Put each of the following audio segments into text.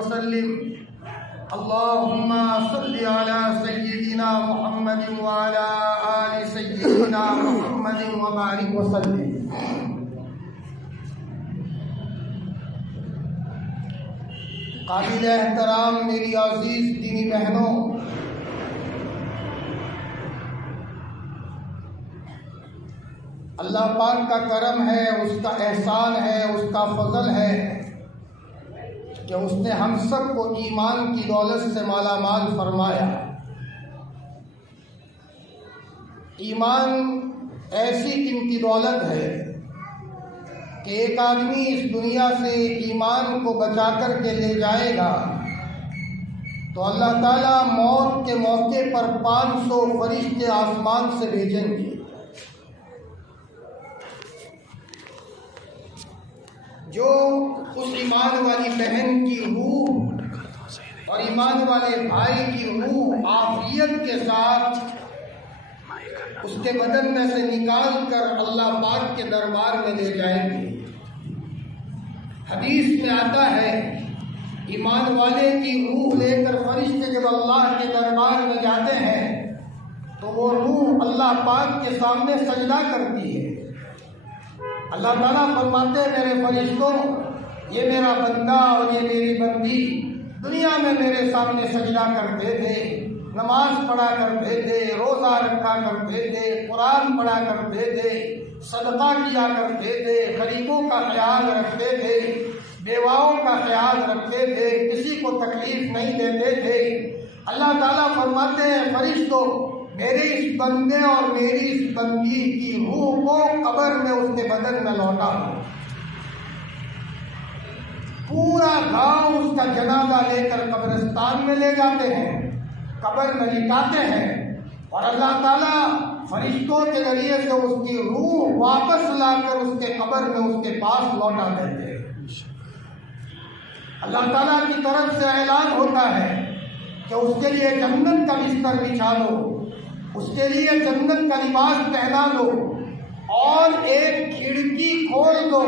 وسلم اللهم صل على سيدنا محمد وعلى آل سيدنا محمد وبارك وسلم. قابل احترام میری عزیز دینی بہنوں، اللہ پاک کا کرم ہے، اس کا احسان ہے، اس کا فضل ہے کہ اس نے ہم سب کو ایمان کی دولت سے مالا مال فرمایا. ایمان ایسی قیمتی دولت ہے کہ ایک آدمی اس دنیا سے ایمان کو بچا کر کے لے جائے گا تو اللہ تعالیٰ موت کے موقع پر 500 فرشتے آسمان سے بھیجیں گے. جو اس ایمان والی بہن کی روح اور ایمان والے بھائی کی روح عافیت کے ساتھ اس کے بدن میں سے نکال کر اللہ پاک کے دربار میں لے جائیں گے. حدیث میں آتا ہے ایمان والے کی روح لے کر فرشتے جب اللہ کے دربار میں جاتے ہیں تو وہ روح اللہ پاک کے سامنے سجدہ کرتی ہے. اللہ تعالیٰ فرماتے ہیں میرے فرشتوں، یہ میرا بندہ اور یہ میری بندی دنیا میں میرے سامنے سجدہ کرتے تھے، نماز پڑھا کرتے تھے، روزہ رکھا کرتے تھے، قرآن پڑھا کرتے تھے، صدقہ کیا کرتے تھے، غریبوں کا خیال رکھتے تھے، بیواؤں کا خیال رکھتے تھے، کسی کو تکلیف نہیں دیتے تھے. اللہ تعالیٰ فرماتے ہیں فرشتوں، میرے اس بندے اور میری اس بندی کی روح کو قبر میں اس کے بدن میں لوٹا دو. پورا گاؤں اس کا جنازہ لے کر قبرستان میں لے جاتے ہیں، قبر میں لٹاتے ہیں اور اللہ تعالیٰ فرشتوں کے ذریعے سے اس کی روح واپس لا کر اس کے قبر میں اس کے پاس لوٹا دیتے ہیں. اللہ تعالیٰ کی طرف سے اعلان ہوتا ہے کہ اس کے لیے جنت کا بستر بچھا دو، اس کے لیے جنت کا لباس پہنا دو اور ایک کھڑکی کھول دو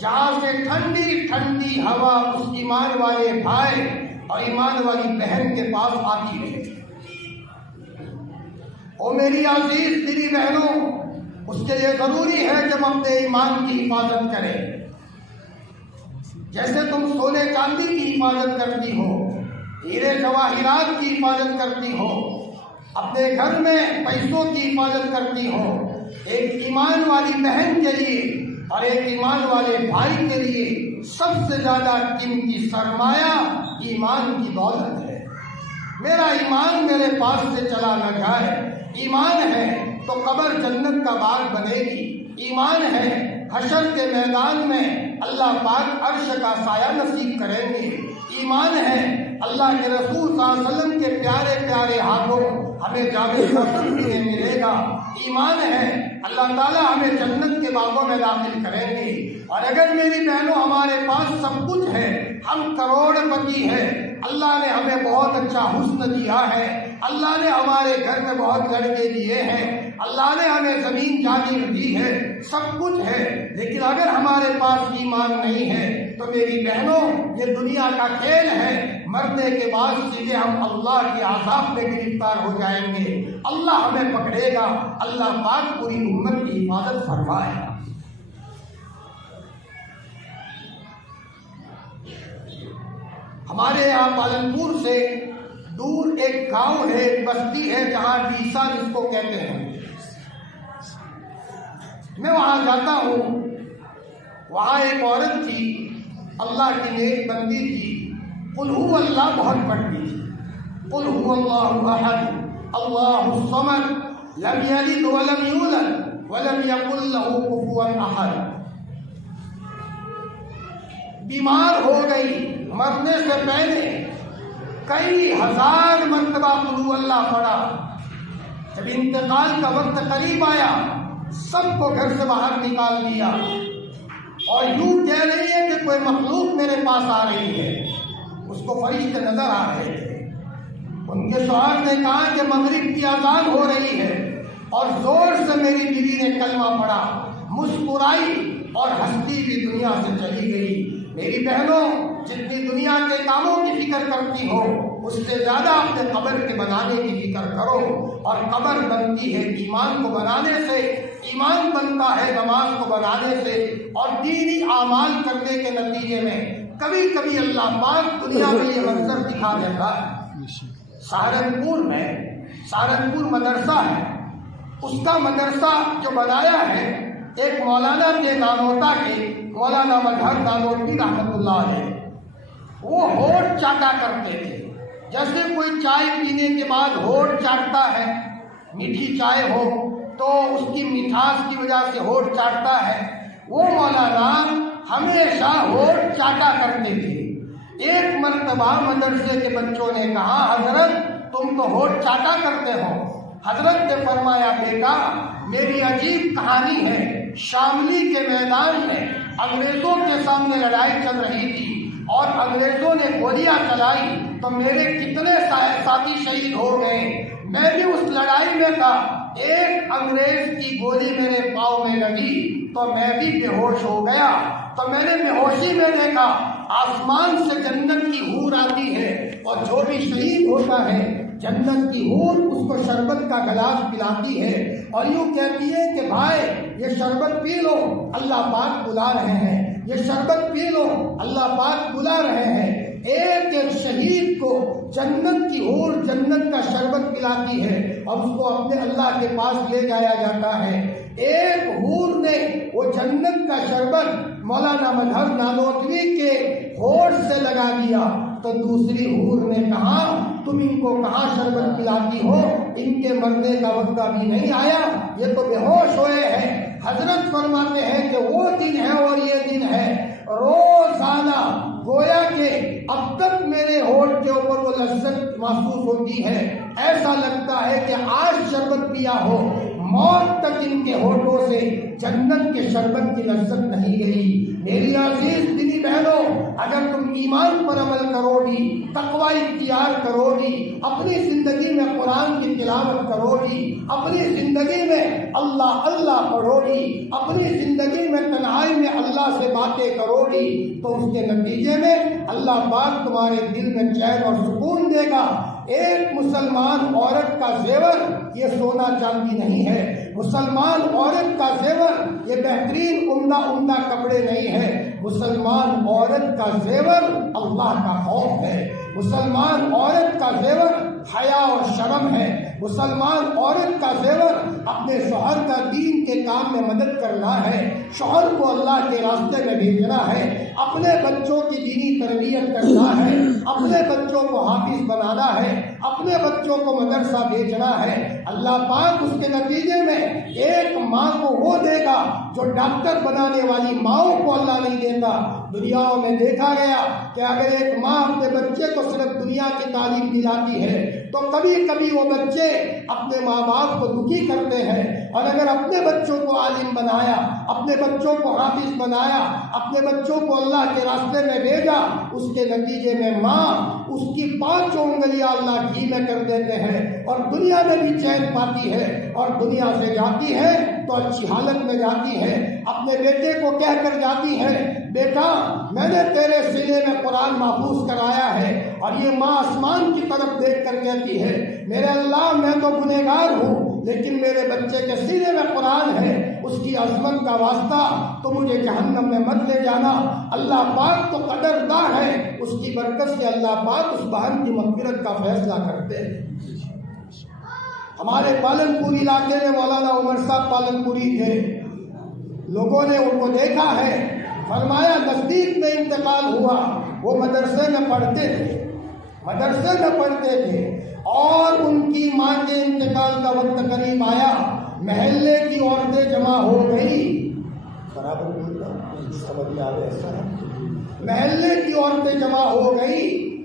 جہاں سے ٹھنڈی ٹھنڈی ہوا اس ایمان والے بھائی اور ایمان والی بہن کے پاس آتی ہے. او میری عزیز دلی بہنوں، اس کے لیے ضروری ہے کہ ہم اپنے ایمان کی حفاظت کریں. جیسے تم سونے چاندی کی حفاظت کرتی ہو، ہیرے جواہرات کی حفاظت کرتی ہو، اپنے گھر میں پیسوں کی حفاظت کرتی ہو، ایک ایمان والی بہن کے لیے اور ایک ایمان والے بھائی کے لیے سب سے زیادہ قیمتی سرمایہ ایمان کی دولت ہے. میرا ایمان میرے پاس سے چلا نہ جائے. ایمان ہے تو قبر جنت کا باغ بنے گی. ایمان ہے حشر کے میدان میں اللہ پاک عرش کا سایہ نصیب کریں گے. ایمان ہے اللہ کے رسول صلی اللہ علیہ وسلم کے پیارے پیارے ہاتھوں ہمیں جاوید حسن بھی ملے گا. ایمان ہے اللہ تعالیٰ ہمیں جنت کے باغوں میں داخل کریں گے. اور اگر میری بہنوں ہمارے پاس سب کچھ ہے، ہم کروڑ پتی ہیں، اللہ نے ہمیں بہت اچھا حسن دیا ہے، اللہ نے ہمارے گھر میں بہت لڑکے دیے ہیں، اللہ نے ہمیں زمین جاگیر دی ہے، سب کچھ ہے، لیکن اگر ہمارے پاس ایمان نہیں ہے تو میری بہنوں یہ دنیا کا کھیل ہے. مرنے کے بعد سیدھے ہم اللہ کے عذاب میں گرفتار ہو جائیں گے. اللہ ہمیں پکڑے گا. اللہ پاک پوری امت کی حفاظت فرمائے. ہمارے یہاں پالنپور سے دور ایک گاؤں ہے، بستی ہے جہاں ڈیسا جس کو کہتے ہیں. میں وہاں جاتا ہوں. وہاں ایک عورت تھی، اللہ کی نیک بندی تھی، قل هو اللہ بہت پڑھتی تھی. قل هو اللہ احد اللہ الصمد لم یلد ولم یولد ولم یکن له کفوا احد. بیمار ہو گئی، مرنے سے پہلے کئی ہزار مرتبہ قل هو اللہ پڑھا. جب انتقال کا وقت قریب آیا سب کو گھر سے باہر نکال دیا اور یوں کہہ رہی ہے کہ کوئی مخلوق میرے پاس آ رہی ہے. اس کو فرشتے نظر آ رہے تھے. ان کے شوہر نے کہا کہ مغرب کی اذان ہو رہی ہے اور زور سے میری بیوی نے کلمہ پڑھا، مسکرائی اور ہنستی ہوئی دنیا سے چلی گئی. میری بہنوں جتنی دنیا کے کاموں کی فکر کرتی ہو اس سے زیادہ اپنے قبر کے بنانے کی فکر کرو. اور قبر بنتی ہے ایمان کو بنانے سے، ایمان بنتا ہے نماز کو بنانے سے، اور دینی اعمال کرنے کے نتیجے میں کبھی کبھی اللہ پاک دنیا میں یہ منظر دکھا دیتا ہے. سہارنپور مدرسہ ہے، اس کا مدرسہ جو بنایا ہے ایک مولانا کے نانوتا کے مولانا مظہر نانوتوی رحمۃ اللہ علیہ. وہ ہونٹ چاٹا کرتے تھے، جیسے کوئی چائے پینے کے بعد ہونٹ چاٹتا ہے، میٹھی چائے ہو تو اس کی مٹھاس کی وجہ سے ہونٹ چاٹتا ہے، وہ مولانا ہمیشہ ہونٹ چاٹا کرتے تھے. ایک مرتبہ مدرسے کے بچوں نے کہا حضرت تم تو ہونٹ چاٹا کرتے ہو. حضرت نے فرمایا بیٹا میری عجیب کہانی ہے. شاملی کے میدان میں انگریزوں کے سامنے لڑائی چل رہی تھی اور انگریزوں نے گولیاں چلائی تو میرے کتنے ساتھی شہید ہو گئے. میں بھی اس لڑائی میں تھا. ایک انگریز کی گولی میرے پاؤں میں لگی تو میں بھی بے ہوش ہو گیا. تو میں نے بے ہوشی میں دیکھا آسمان سے جنت کی حور آتی ہے اور جو بھی شہید ہوتا ہے جنت کی حور اس کو شربت کا گلاس پلاتی ہے اور یوں کہتی ہے کہ بھائی یہ شربت پی لو اللہ پاک بلا رہے ہیں، یہ شربت پی لو اللہ پاک بلا رہے ہیں. ایک ایک شہید کو جنت کی حور جنت کا شربت پلاتی ہے اور اس کو اپنے اللہ کے پاس لے جایا جاتا ہے. ایک حور نے وہ جنت کا شربت مولانا مظہر نانوتوی کے ہونٹ سے لگا دیا تو دوسری حور نے کہا تم ان کو کہاں شربت پلاتی ہو، ان کے مرنے کا وقت ابھی نہیں آیا، یہ تو بے ہوش ہوئے ہیں. حضرت فرماتے ہیں کہ وہ دن ہے اور یہ دن ہے روزانہ گویا کہ اب تک میرے ہونٹ کے اوپر وہ لذت محسوس ہوتی ہے، ایسا لگتا ہے کہ آج شربت پیا ہو. موت تک ان کے ہونٹوں سے جنت کے شربت کی لذت نہیں گئی. میری عزیز دینی بہنوں اگر تم ایمان پر عمل کرو گی، تقوی اختیار کرو گی، اپنی زندگی میں قرآن کی تلاوت کرو گی، اپنی زندگی میں اللہ اللہ پڑھو گی، اپنی زندگی میں تنہائی میں اللہ سے باتیں کرو گی تو اس کے نتیجے میں اللہ پاک تمہارے دل میں چین اور سکون دے گا. ایک مسلمان عورت کا زیور یہ سونا چاندی نہیں ہے. مسلمان عورت کا زیور یہ بہترین عمدہ کپڑے نہیں ہے. مسلمان عورت کا زیور اللہ کا خوف ہے. مسلمان عورت کا زیور حیا اور شرم ہے. مسلمان عورت کا زیور اپنے شوہر کا دین کے کام میں مدد کرنا ہے، شوہر کو اللہ کے راستے میں بھیجنا ہے، اپنے بچوں کی دینی تربیت کرنا ہے، اپنے بچوں کو حافظ بنانا ہے، اپنے بچوں کو مدرسہ بھیجنا ہے. اللہ پاک اس کے نتیجے میں ایک ماں کو وہ دے گا جو ڈاکٹر بنانے والی ماؤں کو اللہ نہیں دیتا. دنیاؤں میں دیکھا گیا کہ اگر ایک ماں اپنے بچے کو صرف دنیا کی تعلیم دلاتی ہے تو کبھی کبھی وہ بچے اپنے ماں باپ کو دکھی کرتے ہیں، اور اگر اپنے بچوں کو عالم بنایا، اپنے بچوں کو حافظ بنایا، اپنے بچوں کو اللہ کے راستے میں بھیجا، اس کے نتیجے میں ماں اس کی 5 انگلیاں اللہ گھی میں کر دیتے ہیں اور دنیا میں بھی چین پاتی ہے اور دنیا سے جاتی ہے تو اچھی حالت میں جاتی ہے. اپنے بیٹے کو کہہ کر جاتی ہے بیٹا میں نے تیرے سینے میں قرآن محفوظ کرایا ہے، اور یہ ماں آسمان کی طرف دیکھ کر کہتی ہے میرے اللہ میں تو گنہگار ہوں لیکن میرے بچے کے سینے میں قرآن ہے، اس کی عظمت کا واسطہ تو مجھے جہنم میں مت لے جانا. اللہ پاک تو قدردان ہے، اس کی برکت سے اللہ پاک اس بہن کی مغفرت کا فیصلہ کرتے ہیں. ہمارے پالن پوری علاقے میں مولانا عمر صاحب پالن پوری تھے. لوگوں نے ان کو دیکھا ہے، فرمایا نزدیک میں انتقال ہوا. وہ مدرسے میں پڑھتے تھے اور ان کی ماں کے انتقال کا وقت قریب آیا. محلے کی عورتیں جمع ہو گئی، محلے کی عورتیں جمع ہو گئی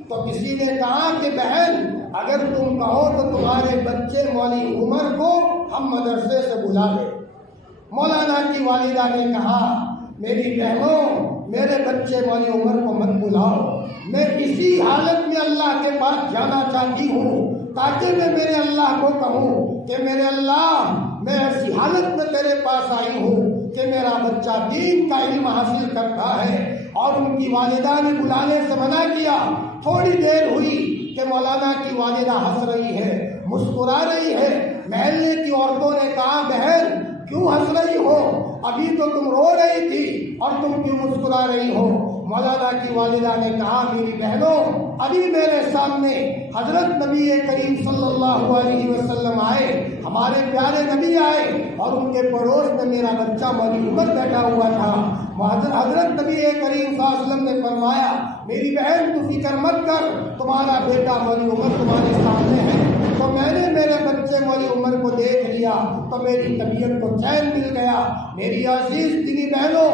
تو کسی نے کہا کہ بہن اگر تم کہو تو تمہارے بچے مولوی عمر کو ہم مدرسے سے بلا لیں. مولانا کی والدہ نے کہا میری بہنوں میرے بچے مولوی عمر کو مت بلاؤ، میں اسی حالت میں اللہ کے پاس جانا چاہتی ہوں تاکہ میں میرے اللہ کو کہوں کہ میرے اللہ میں ایسی حالت میں تیرے پاس آئی ہوں کہ میرا بچہ دین کا علم حاصل کرتا ہے، اور ان کی والدہ نے بلانے سے منع کیا۔ تھوڑی دیر ہوئی کہ مولانا کی والدہ ہنس رہی ہے، مسکرا رہی ہے۔ محلے کی عورتوں نے کہا بہن کیوں ہنس رہی ہو؟ ابھی تو تم رو رہی تھی اور تم کیوں مسکرا رہی ہو؟ مولانا کی والدہ نے کہا میری بہنوں، ابھی میرے سامنے حضرت نبی کریم صلی اللہ علیہ وسلم آئے، ہمارے پیارے نبی آئے، اور ان کے پڑوس میں میرا بچہ مولوی عمر بیٹھا ہوا تھا۔ حضرت نبی کریم صلی اللہ علیہ وسلم نے فرمایا میری بہن تو فکر مت کر، تمہارا بیٹا مولوی عمر تمہارے سامنے ہے۔ تو میں نے میرے بچے مولوی عمر کو دیکھ لیا تو میری طبیعت کو چین مل گیا۔ میری عزیز دینی بہنوں،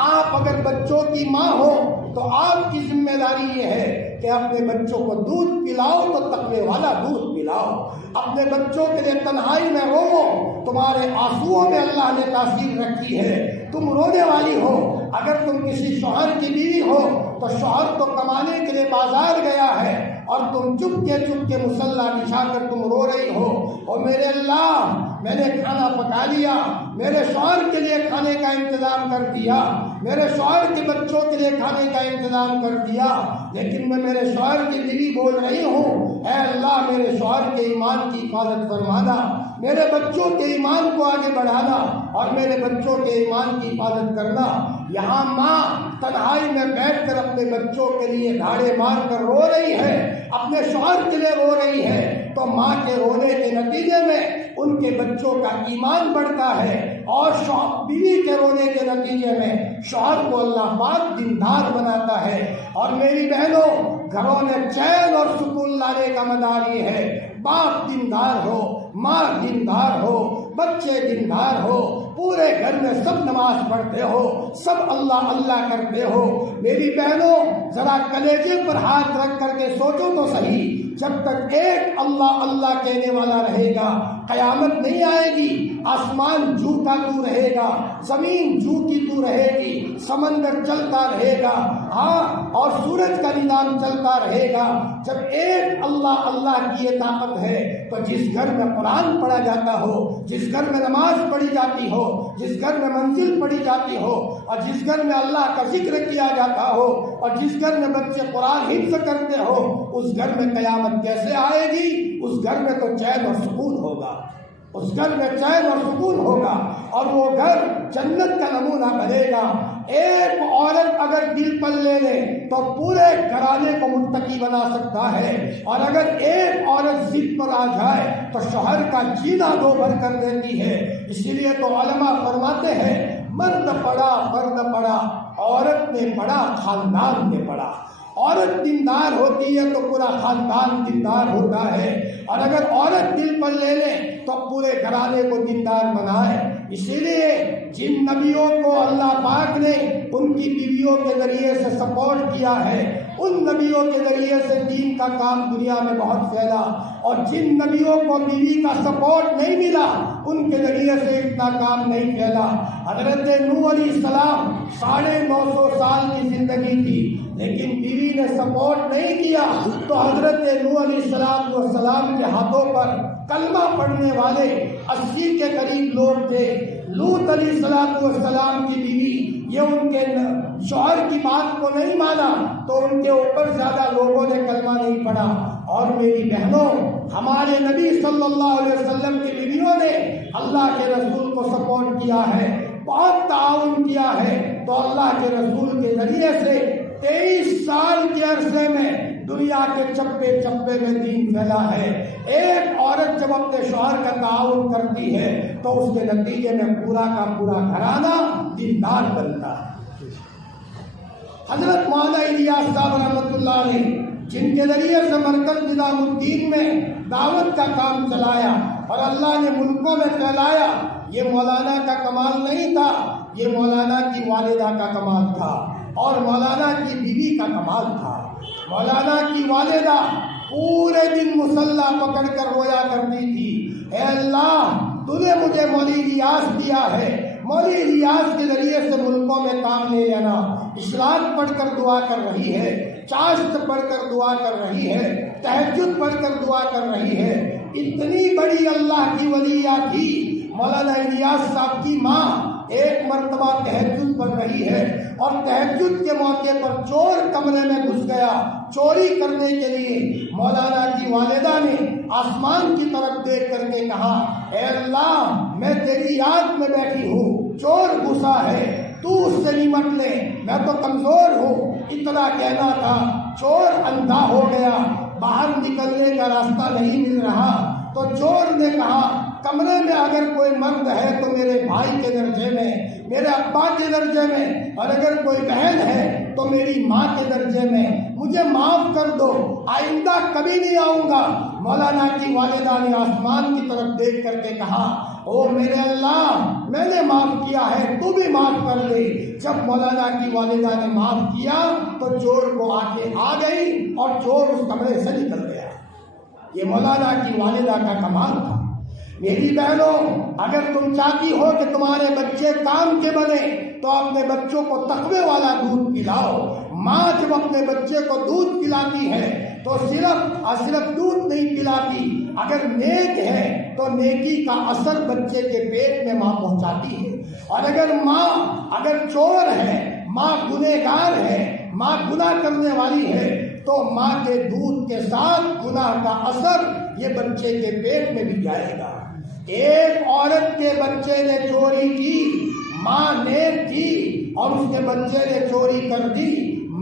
آپ اگر بچوں کی ماں ہو تو آپ کی ذمہ داری یہ ہے کہ اپنے بچوں کو دودھ پلاؤ تو تقوی والا دودھ پلاؤ، اپنے بچوں کے لیے تنہائی میں رو، تمہارے آنسوؤں میں اللہ نے تاثیر رکھی ہے، تم رونے والی ہو۔ اگر تم کسی شوہر کی بیوی ہو تو شوہر تو کمانے کے لیے بازار گیا ہے اور تم چپ کے مصلی بچھا کر تم رو رہی ہو، اور میرے اللہ میں نے کھانا پکا لیا، میرے شوہر کے لیے کھانے کا انتظام کر دیا، میرے شوہر کے بچوں کے لیے کھانے کا انتظام کر دیا، لیکن میں میرے شوہر کی بیوی بول رہی ہوں اے اللہ میرے شوہر کے ایمان کی حفاظت فرمانا، میرے بچوں کے ایمان کو آگے بڑھانا اور میرے بچوں کے ایمان کی حفاظت کرنا۔ یہاں ماں تنہائی میں بیٹھ کر اپنے بچوں کے لیے دھاڑے مار کر رو رہی ہے، اپنے شوہر کے لیے رو رہی ہے، تو ماں کے رونے کے نتیجے میں ان کے بچوں کا ایمان بڑھتا ہے، اور بیوی کے رونے کے نتیجے میں شوہر کو اللہ پاک دیندار بناتا ہے۔ اور میری بہنوں، گھروں میں چین اور سکون لانے کا مدار یہ ہے، باپ دیندار ہو، ماں دیندار ہو، بچے دیندار ہو، پورے گھر میں سب نماز پڑھتے ہو، سب اللہ اللہ کرتے ہو۔ میری بہنوں ذرا کلیجے پر ہاتھ رکھ کر کے سوچو تو صحیح، جب تک ایک اللہ اللہ کہنے والا رہے گا قیامت نہیں آئے گی۔ آسمان جھوٹا تو رہے گا، زمین جھوٹی تو رہے گی، سمندر چلتا رہے گا، ہاں اور سورج کا نظام چلتا رہے گا۔ جب ایک اللہ اللہ کی یہ طاقت ہے تو جس گھر میں قرآن پڑھا جاتا ہو، جس گھر میں نماز پڑھی جاتی ہو، جس گھر میں منزل پڑھی جاتی ہو، اور جس گھر میں اللہ کا ذکر کیا جاتا ہو، اور جس گھر میں بچے قرآن حفظ کرتے ہو، اس گھر میں قیامت کیسے آئے گی؟ اس گھر میں تو چین اور سکون ہوگا، اس گھر میں چین اور سکون ہوگا، اور وہ گھر جنت کا نمونہ بنے گا۔ ایک عورت اگر دل پر لے لے تو پورے گھرانے کو متقی بنا سکتا ہے، اور اگر ایک عورت ضد پر آ جائے تو شوہر کا جینا دو بھر کر دیتی ہے۔ اسی لیے تو علماء فرماتے ہیں مرد پڑھا فرد پڑھا، عورت نے پڑھا خاندان نے پڑھا۔ عورت دیندار ہوتی ہے تو پورا خاندان دیندار ہوتا ہے، اور اگر عورت دل پر لے لے تو پورے گھرانے کو دیندار بنائے۔ اسی لیے جن نبیوں کو اللہ پاک نے ان کی بیویوں کے ذریعے سے سپورٹ کیا ہے، ان نبیوں کے ذریعے سے دین کا کام دنیا میں بہت پھیلا، اور جن نبیوں کو بیوی کا سپورٹ نہیں ملا ان کے ذریعے سے اتنا کام نہیں پھیلا۔ حضرت نوح علیہ السلام 950 سال کی زندگی تھی، لیکن بیوی نے سپورٹ نہیں کیا تو حضرت نوح علیہ السلام کے ہاتھوں پر کلمہ پڑھنے والے 80 کے قریب لوگ تھے۔ لوط علیہ السلام کی بیوی یہ ان کے شوہر کی بات کو نہیں مانا تو ان کے اوپر زیادہ لوگوں نے کلمہ نہیں پڑھا۔ اور میری بہنوں، ہمارے نبی صلی اللہ علیہ وسلم کی بیویوں نے اللہ کے رسول کو سپورٹ کیا ہے، بہت تعاون کیا ہے، تو اللہ کے رسول کے ذریعے سے 23 سال کے عرصے میں دنیا کے چپے چپے میں دین پھیلا ہے۔ ایک عورت جب اپنے شوہر کا تعاون کرتی ہے تو اس کے نتیجے میں پورا کا پورا گھرانہ دیندار بنتا ہے۔ حضرت مولانا الیاس صاحب رحمۃ اللہ علیہ جن کے ذریعے سے مرکز نظام الدین میں دعوت کا کام چلایا اور اللہ نے ملکوں میں پھیلایا، یہ مولانا کا کمال نہیں تھا، یہ مولانا کی والدہ کا کمال تھا اور مولانا کی بیوی کا کمال تھا۔ مولانا کی والدہ پورے دن مصلی پکڑ کر رویا کرتی تھی، اے اللہ تو نے مجھے مولوی الیاس دیا ہے، مولوی الیاس کے ذریعے سے ملکوں میں کام لے لینا۔ اشراق پڑھ کر دعا کر رہی ہے، چاشت پڑھ کر دعا کر رہی ہے، تہجد پڑھ کر دعا کر رہی ہے۔ اتنی بڑی اللہ کی ولیہ تھی مولانا الیاس صاحب کی ماں ایک مرتبہ تہجد پڑھ رہی ہے اور تہجد کے موقع پر چور کمرے میں گھس گیا چوری کرنے کے لیے۔ مولانا کی والدہ نے آسمان کی طرف دیکھ کر کے کہا، اے اللہ میں تیری یاد میں بیٹھی ہوں، چور گھسا ہے، تو اس سے نمٹ لے، میں تو کمزور ہوں۔ اتنا کہنا تھا، چور اندھا ہو گیا، باہر نکلنے کا راستہ نہیں مل رہا، تو چور نے کہا کمرے میں اگر کوئی مرد ہے تو میرے بھائی کے درجے میں، میرے ابا کے درجے میں، اور اگر کوئی بہن ہے تو میری ماں کے درجے میں، مجھے معاف کر دو، آئندہ کبھی نہیں آؤں گا۔ مولانا کی والدہ نے آسمان کی طرف دیکھ کر کے کہا، او میرے اللہ میں نے معاف کیا ہے، تو بھی معاف کر دے۔ جب مولانا کی والدہ نے معاف کیا تو چور کو آنکھیں آ گئی اور چور اس کمرے سے نکل گیا۔ یہ مولانا کی والدہ کا کمال تھا۔ میری بہنوں، اگر تم چاہتی ہو کہ تمہارے بچے کام کے بنے تو اپنے بچوں کو تقوی والا دودھ پلاؤ۔ ماں جب اپنے بچے کو دودھ پلاتی ہے تو صرف دودھ نہیں پلاتی، اگر نیک ہے تو نیکی کا اثر بچے کے پیٹ میں ماں پہنچاتی ہے، اور اگر چور ہے، ماں گنہگار ہے، ماں گناہ کرنے والی ہے، تو ماں کے دودھ کے ساتھ گناہ کا اثر یہ بچے کے پیٹ میں بھی جائے گا۔ ایک عورت کے بچے نے چوری کی، ماں نیک تھی اور اس کے بچے نے چوری کر دی،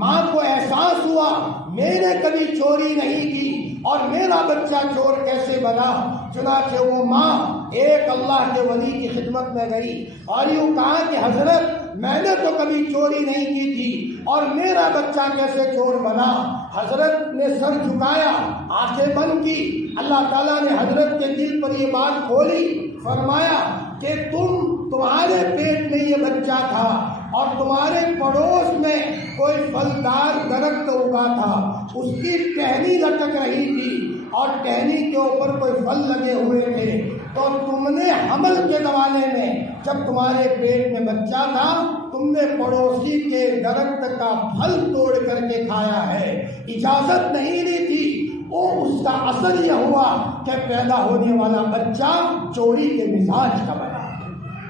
ماں کو احساس ہوا میں نے کبھی چوری نہیں کی اور میرا بچہ چور کیسے بنا۔ چنانچہ وہ ماں ایک اللہ کے ولی کی خدمت میں گئی اور یوں کہا کہ حضرت میں نے تو کبھی چوری نہیں کی تھی اور میرا بچہ کیسے چور بنا۔ حضرت نے سر جھکایا، آنکھیں بند کی، اللہ تعالیٰ نے حضرت کے دل پر یہ بات کھولی، فرمایا کہ تمہارے پیٹ میں یہ بچہ تھا اور تمہارے پڑوس میں کوئی پھلدار درخت اگا تھا، اس کی ٹہنی لٹک رہی تھی اور ٹہنی کے اوپر کوئی پھل لگے ہوئے تھے، تو تم نے حمل کے زمانے میں جب تمہارے پیٹ میں بچہ تھا تم نے پڑوسی کے درخت کا پھل توڑ کر کے کھایا ہے، اجازت نہیں لی تھی۔ اس کا اثر یہ ہوا کہ پیدا ہونے والا بچہ چوری کے مزاج کا بنا۔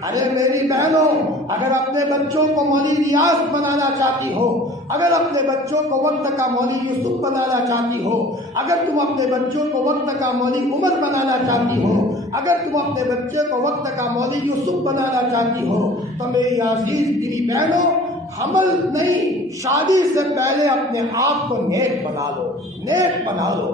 ارے میری بہنوں، اگر اپنے بچوں کو مولوی ریاض بنانا چاہتی ہو، اگر اپنے بچوں کو وقت کا مولوی یوسف بنانا چاہتی ہو، اگر تم اپنے بچوں کو وقت کا مولوی عمر بنانا چاہتی ہو، اگر تم اپنے بچے کو وقت کا مولوی یوسف بنانا چاہتی ہو، تو میری عزیز دلی بہنوں، حمل نہیں، شادی سے پہلے اپنے آپ کو نیک بنا لو، نیک بنا لو۔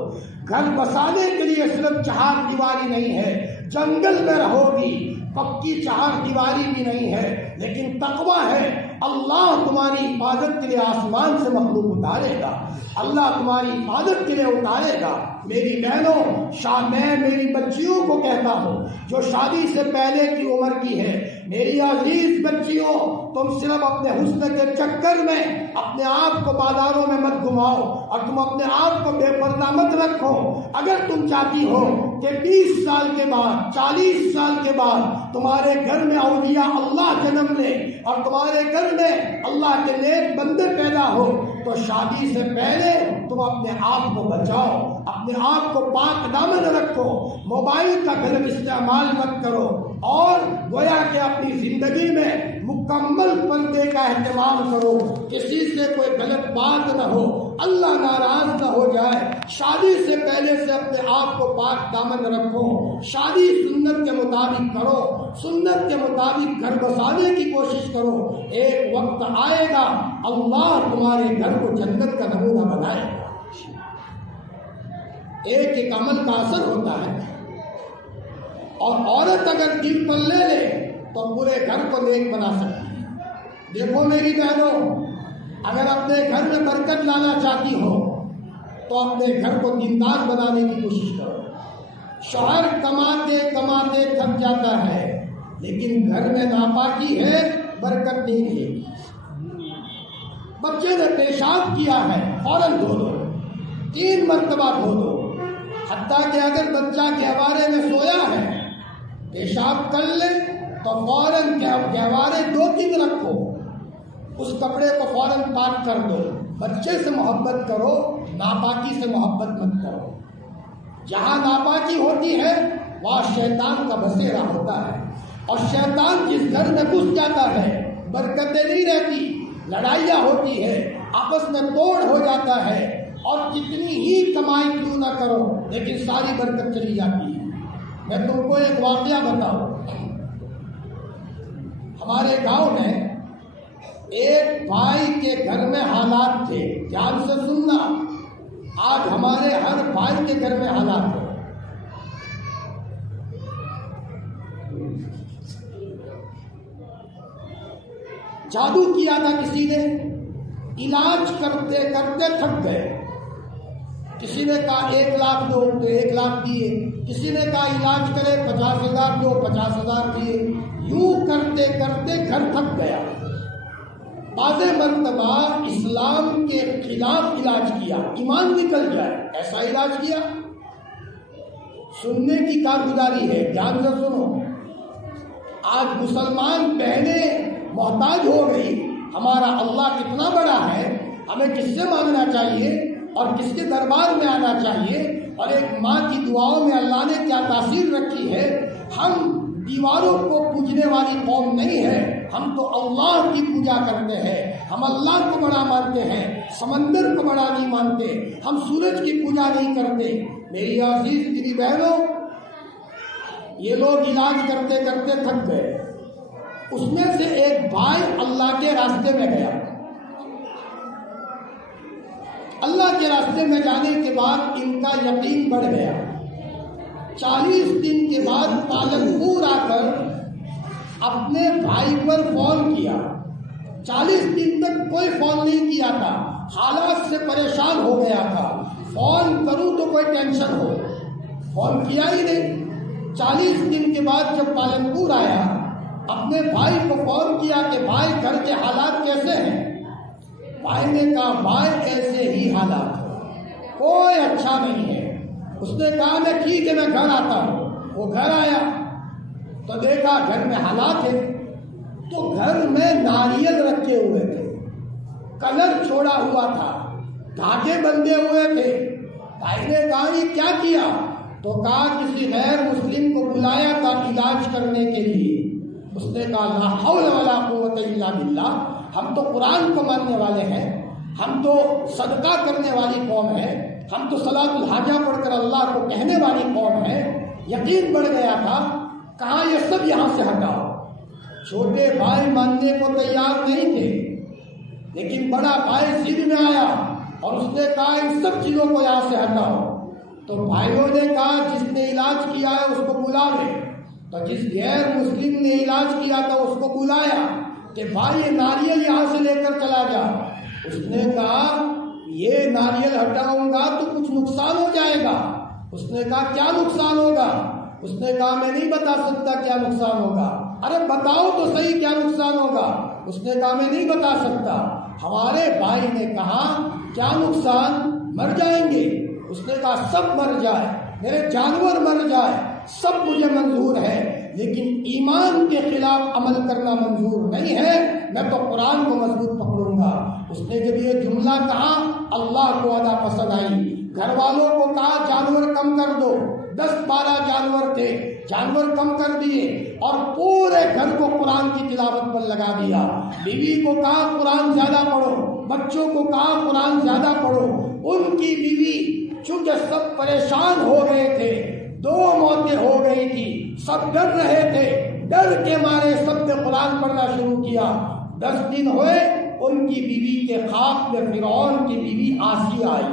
گھر بسانے کے لیے صرف چہار دیواری نہیں ہے، جنگل میں رہو گی، پکی چہار دیواری بھی نہیں ہے، لیکن تقویٰ ہے۔ اللہ تمہاری حفاظت کے لیے آسمان سے مخلوق اتارے گا، اللہ تمہاری حفاظت کے لیے اتارے گا۔ میری بہنوں، میں میری بچیوں کو کہتا ہوں جو شادی سے پہلے کی عمر کی ہے، میری عزیز بچیوں، تم صرف اپنے حسن کے چکر میں اپنے آپ کو بازاروں میں مت گھماؤ اور تم اپنے آپ کو بے پردہ مت رکھو۔ اگر تم چاہتی ہو کہ 20 سال کے بعد، 40 سال کے بعد تمہارے گھر میں اولیاء اللہ جنم لے اور تمہارے گھر میں اللہ کے نیک بندے پیدا ہو، تو شادی سے پہلے تم اپنے آپ کو بچاؤ، اپنے آپ کو پاک دامن رکھو، موبائل کا غلط استعمال مت کرو، اور گویا کہ اپنی زندگی میں مکمل پردے کا اہتمام کرو، کسی سے کوئی غلط بات نہ ہو، اللہ ناراض نہ ہو جائے۔ شادی سے پہلے سے اپنے آپ کو پاک دامن رکھو، شادی سنت کے مطابق کرو، سنت کے مطابق گھر بسانے کی کوشش کرو۔ ایک وقت آئے گا اللہ تمہارے گھر کو جنت کا نمونہ بنائے گا۔ ایک عمل کا اثر ہوتا ہے، اور عورت اگر دل پر لے لے تو پورے گھر کو نیک بنا سکتی ہے۔ دیکھو میری بہنوں، اگر اپنے گھر میں برکت لانا چاہتی ہو تو اپنے گھر کو دیندار بنانے کی کوشش کرو۔ شوہر کماتے کماتے تھک جاتا ہے، لیکن گھر میں ناپاکی ہے، برکت نہیں ہے۔ بچے نے پیشاب کیا ہے، فوراً دھو دو، 3 مرتبہ دھو دو۔ حتیٰ کہ اگر بچہ گہوارے میں سویا ہے، پیشاب کر لے تو فوراً گہوارے 2 دن رکھو، اس کپڑے کو فوراً پاک کر دو۔ بچے سے محبت کرو، ناپاکی سے محبت مت کرو۔ جہاں ناپاکی ہوتی ہے وہاں شیطان کا بسیرا ہوتا ہے۔ اور شیطان جس گھر میں گھس جاتا ہے برکتیں نہیں رہتی، لڑائیاں ہوتی ہے، آپس میں توڑ ہو جاتا ہے، اور کتنی ہی کمائی کیوں نہ کرو لیکن ساری برکت چلی جاتی ہے۔ میں تم کو ایک واقعہ بتاؤں۔ ہمارے گاؤں میں ایک بھائی کے گھر میں حالات تھے، دھیان سے سننا، آج ہمارے ہر بھائی کے گھر میں حالات ہیں۔ جادو کیا تھا کسی نے، علاج کرتے کرتے تھک گئے۔ کسی نے کہا 1 لاکھ دو، تو 1 لاکھ دیے، کسی نے کہا علاج کرے 50,000 دو، 50,000 دیے، یوں کرتے کرتے گھر تھک گیا۔ بعض مرتبہ اسلام کے خلاف علاج کیا، ایمان نکل جائے ایسا علاج کیا۔ سننے کی کارگزاری ہے، دھیان سے سنو۔ آج مسلمان بہنیں محتاج ہو گئی، ہمارا اللہ کتنا بڑا ہے، ہمیں کس سے مانگنا چاہیے اور کس کے دربار میں آنا چاہیے، اور ایک ماں کی دعاؤں میں اللہ نے کیا تاثیر رکھی ہے۔ ہم دیواروں کو پوجنے والی قوم نہیں ہے، ہم تو اللہ کی پوجا کرتے ہیں، ہم اللہ کو بڑا مانتے ہیں، سمندر کو بڑا نہیں مانتے، ہم سورج کی پوجا نہیں کرتے۔ میری عزیز میری بہنوں، یہ لوگ علاج کرتے کرتے تھک گئے۔ اس میں سے ایک بھائی اللہ کے راستے میں گیا۔ اللہ کے راستے میں جانے کے بعد ان کا یقین بڑھ گیا۔ 40 دن کے بعد پالنپور آ کر اپنے بھائی پر فون کیا۔ 40 دن تک کوئی فون نہیں کیا تھا، حالات سے پریشان ہو گیا تھا، فون کروں تو کوئی ٹینشن ہو، فون کیا ہی نہیں۔ 40 دن کے بعد جب پالنپور آیا، اپنے بھائی کو فون کیا کہ بھائی گھر کے حالات کیسے ہیں؟ بھائی نے کہا بھائی ایسے ہی حالات ہیں، کوئی اچھا نہیں ہے۔ اس نے کہا میں ٹھیک ہے میں گھر آتا ہوں۔ وہ گھر آیا تو دیکھا گھر میں حالات ہیں، تو گھر میں ناریل رکھے ہوئے تھے، کلر چھوڑا ہوا تھا، دھاگے بندھے ہوئے تھے۔ بھائی نے کہا یہ کیا کیا؟ تو کہا کسی غیر مسلم کو بلایا تھا علاج کرنے کے لیے۔ اس نے کہا لا حول ولا قوت الا باللہ، ہم تو قرآن کو ماننے والے ہیں، ہم تو صدقہ کرنے والی قوم ہے، ہم تو صلاۃ الحاجہ پڑھ کر اللہ کو کہنے والی قوم ہے۔ یقین بڑھ گیا تھا، کہا یہ سب یہاں سے ہٹاؤ۔ چھوٹے بھائی ماننے کو تیار نہیں تھے، لیکن بڑا بھائی ضد میں آیا اور اس نے کہا ان سب چیزوں کو یہاں سے ہٹاؤ۔ تو بھائیوں نے کہا جس نے علاج کیا ہے اس کو بلا لے۔ تو جس غیر مسلم نے علاج کیا تھا اس کو بلایا کہ بھائی یہ ناریل یہاں سے لے کر چلا جا۔ اس نے کہا یہ ناریل ہٹاؤں گا تو کچھ نقصان ہو جائے گا۔ اس نے کہا کیا نقصان ہوگا؟ اس نے کہا میں نہیں بتا سکتا کیا نقصان ہوگا۔ ارے بتاؤ تو صحیح کیا نقصان ہوگا؟ اس نے کہا میں نہیں بتا سکتا۔ ہمارے بھائی نے کہا کیا نقصان؟ مر جائیں گے۔ اس نے کہا سب مر جائے، میرے جانور مر جائے، سب مجھے منظور ہے، لیکن ایمان کے خلاف عمل کرنا منظور نہیں ہے، میں تو قرآن کو مضبوط پکڑوں گا۔ اس نے جب یہ جملہ کہا اللہ کو ادا پسند آئی۔ گھر والوں کو کہا جانور کم کر دو، 10-12 جانور تھے، جانور کم کر دیے اور پورے گھر کو قرآن کی تلاوت پر لگا دیا۔ بیوی کو کہا قرآن زیادہ پڑھو، بچوں کو کہا قرآن زیادہ پڑھو۔ ان کی بیوی چونکہ سب پریشان ہو گئے تھے، 2 موتیں ہو گئی تھی، سب ڈر رہے تھے، ڈر کے مارے سب نے قرآن پڑھنا شروع کیا۔ 10 دن ہوئے، ان کی بیوی کے خواب میں فرعون کی بیوی آسیہ آئی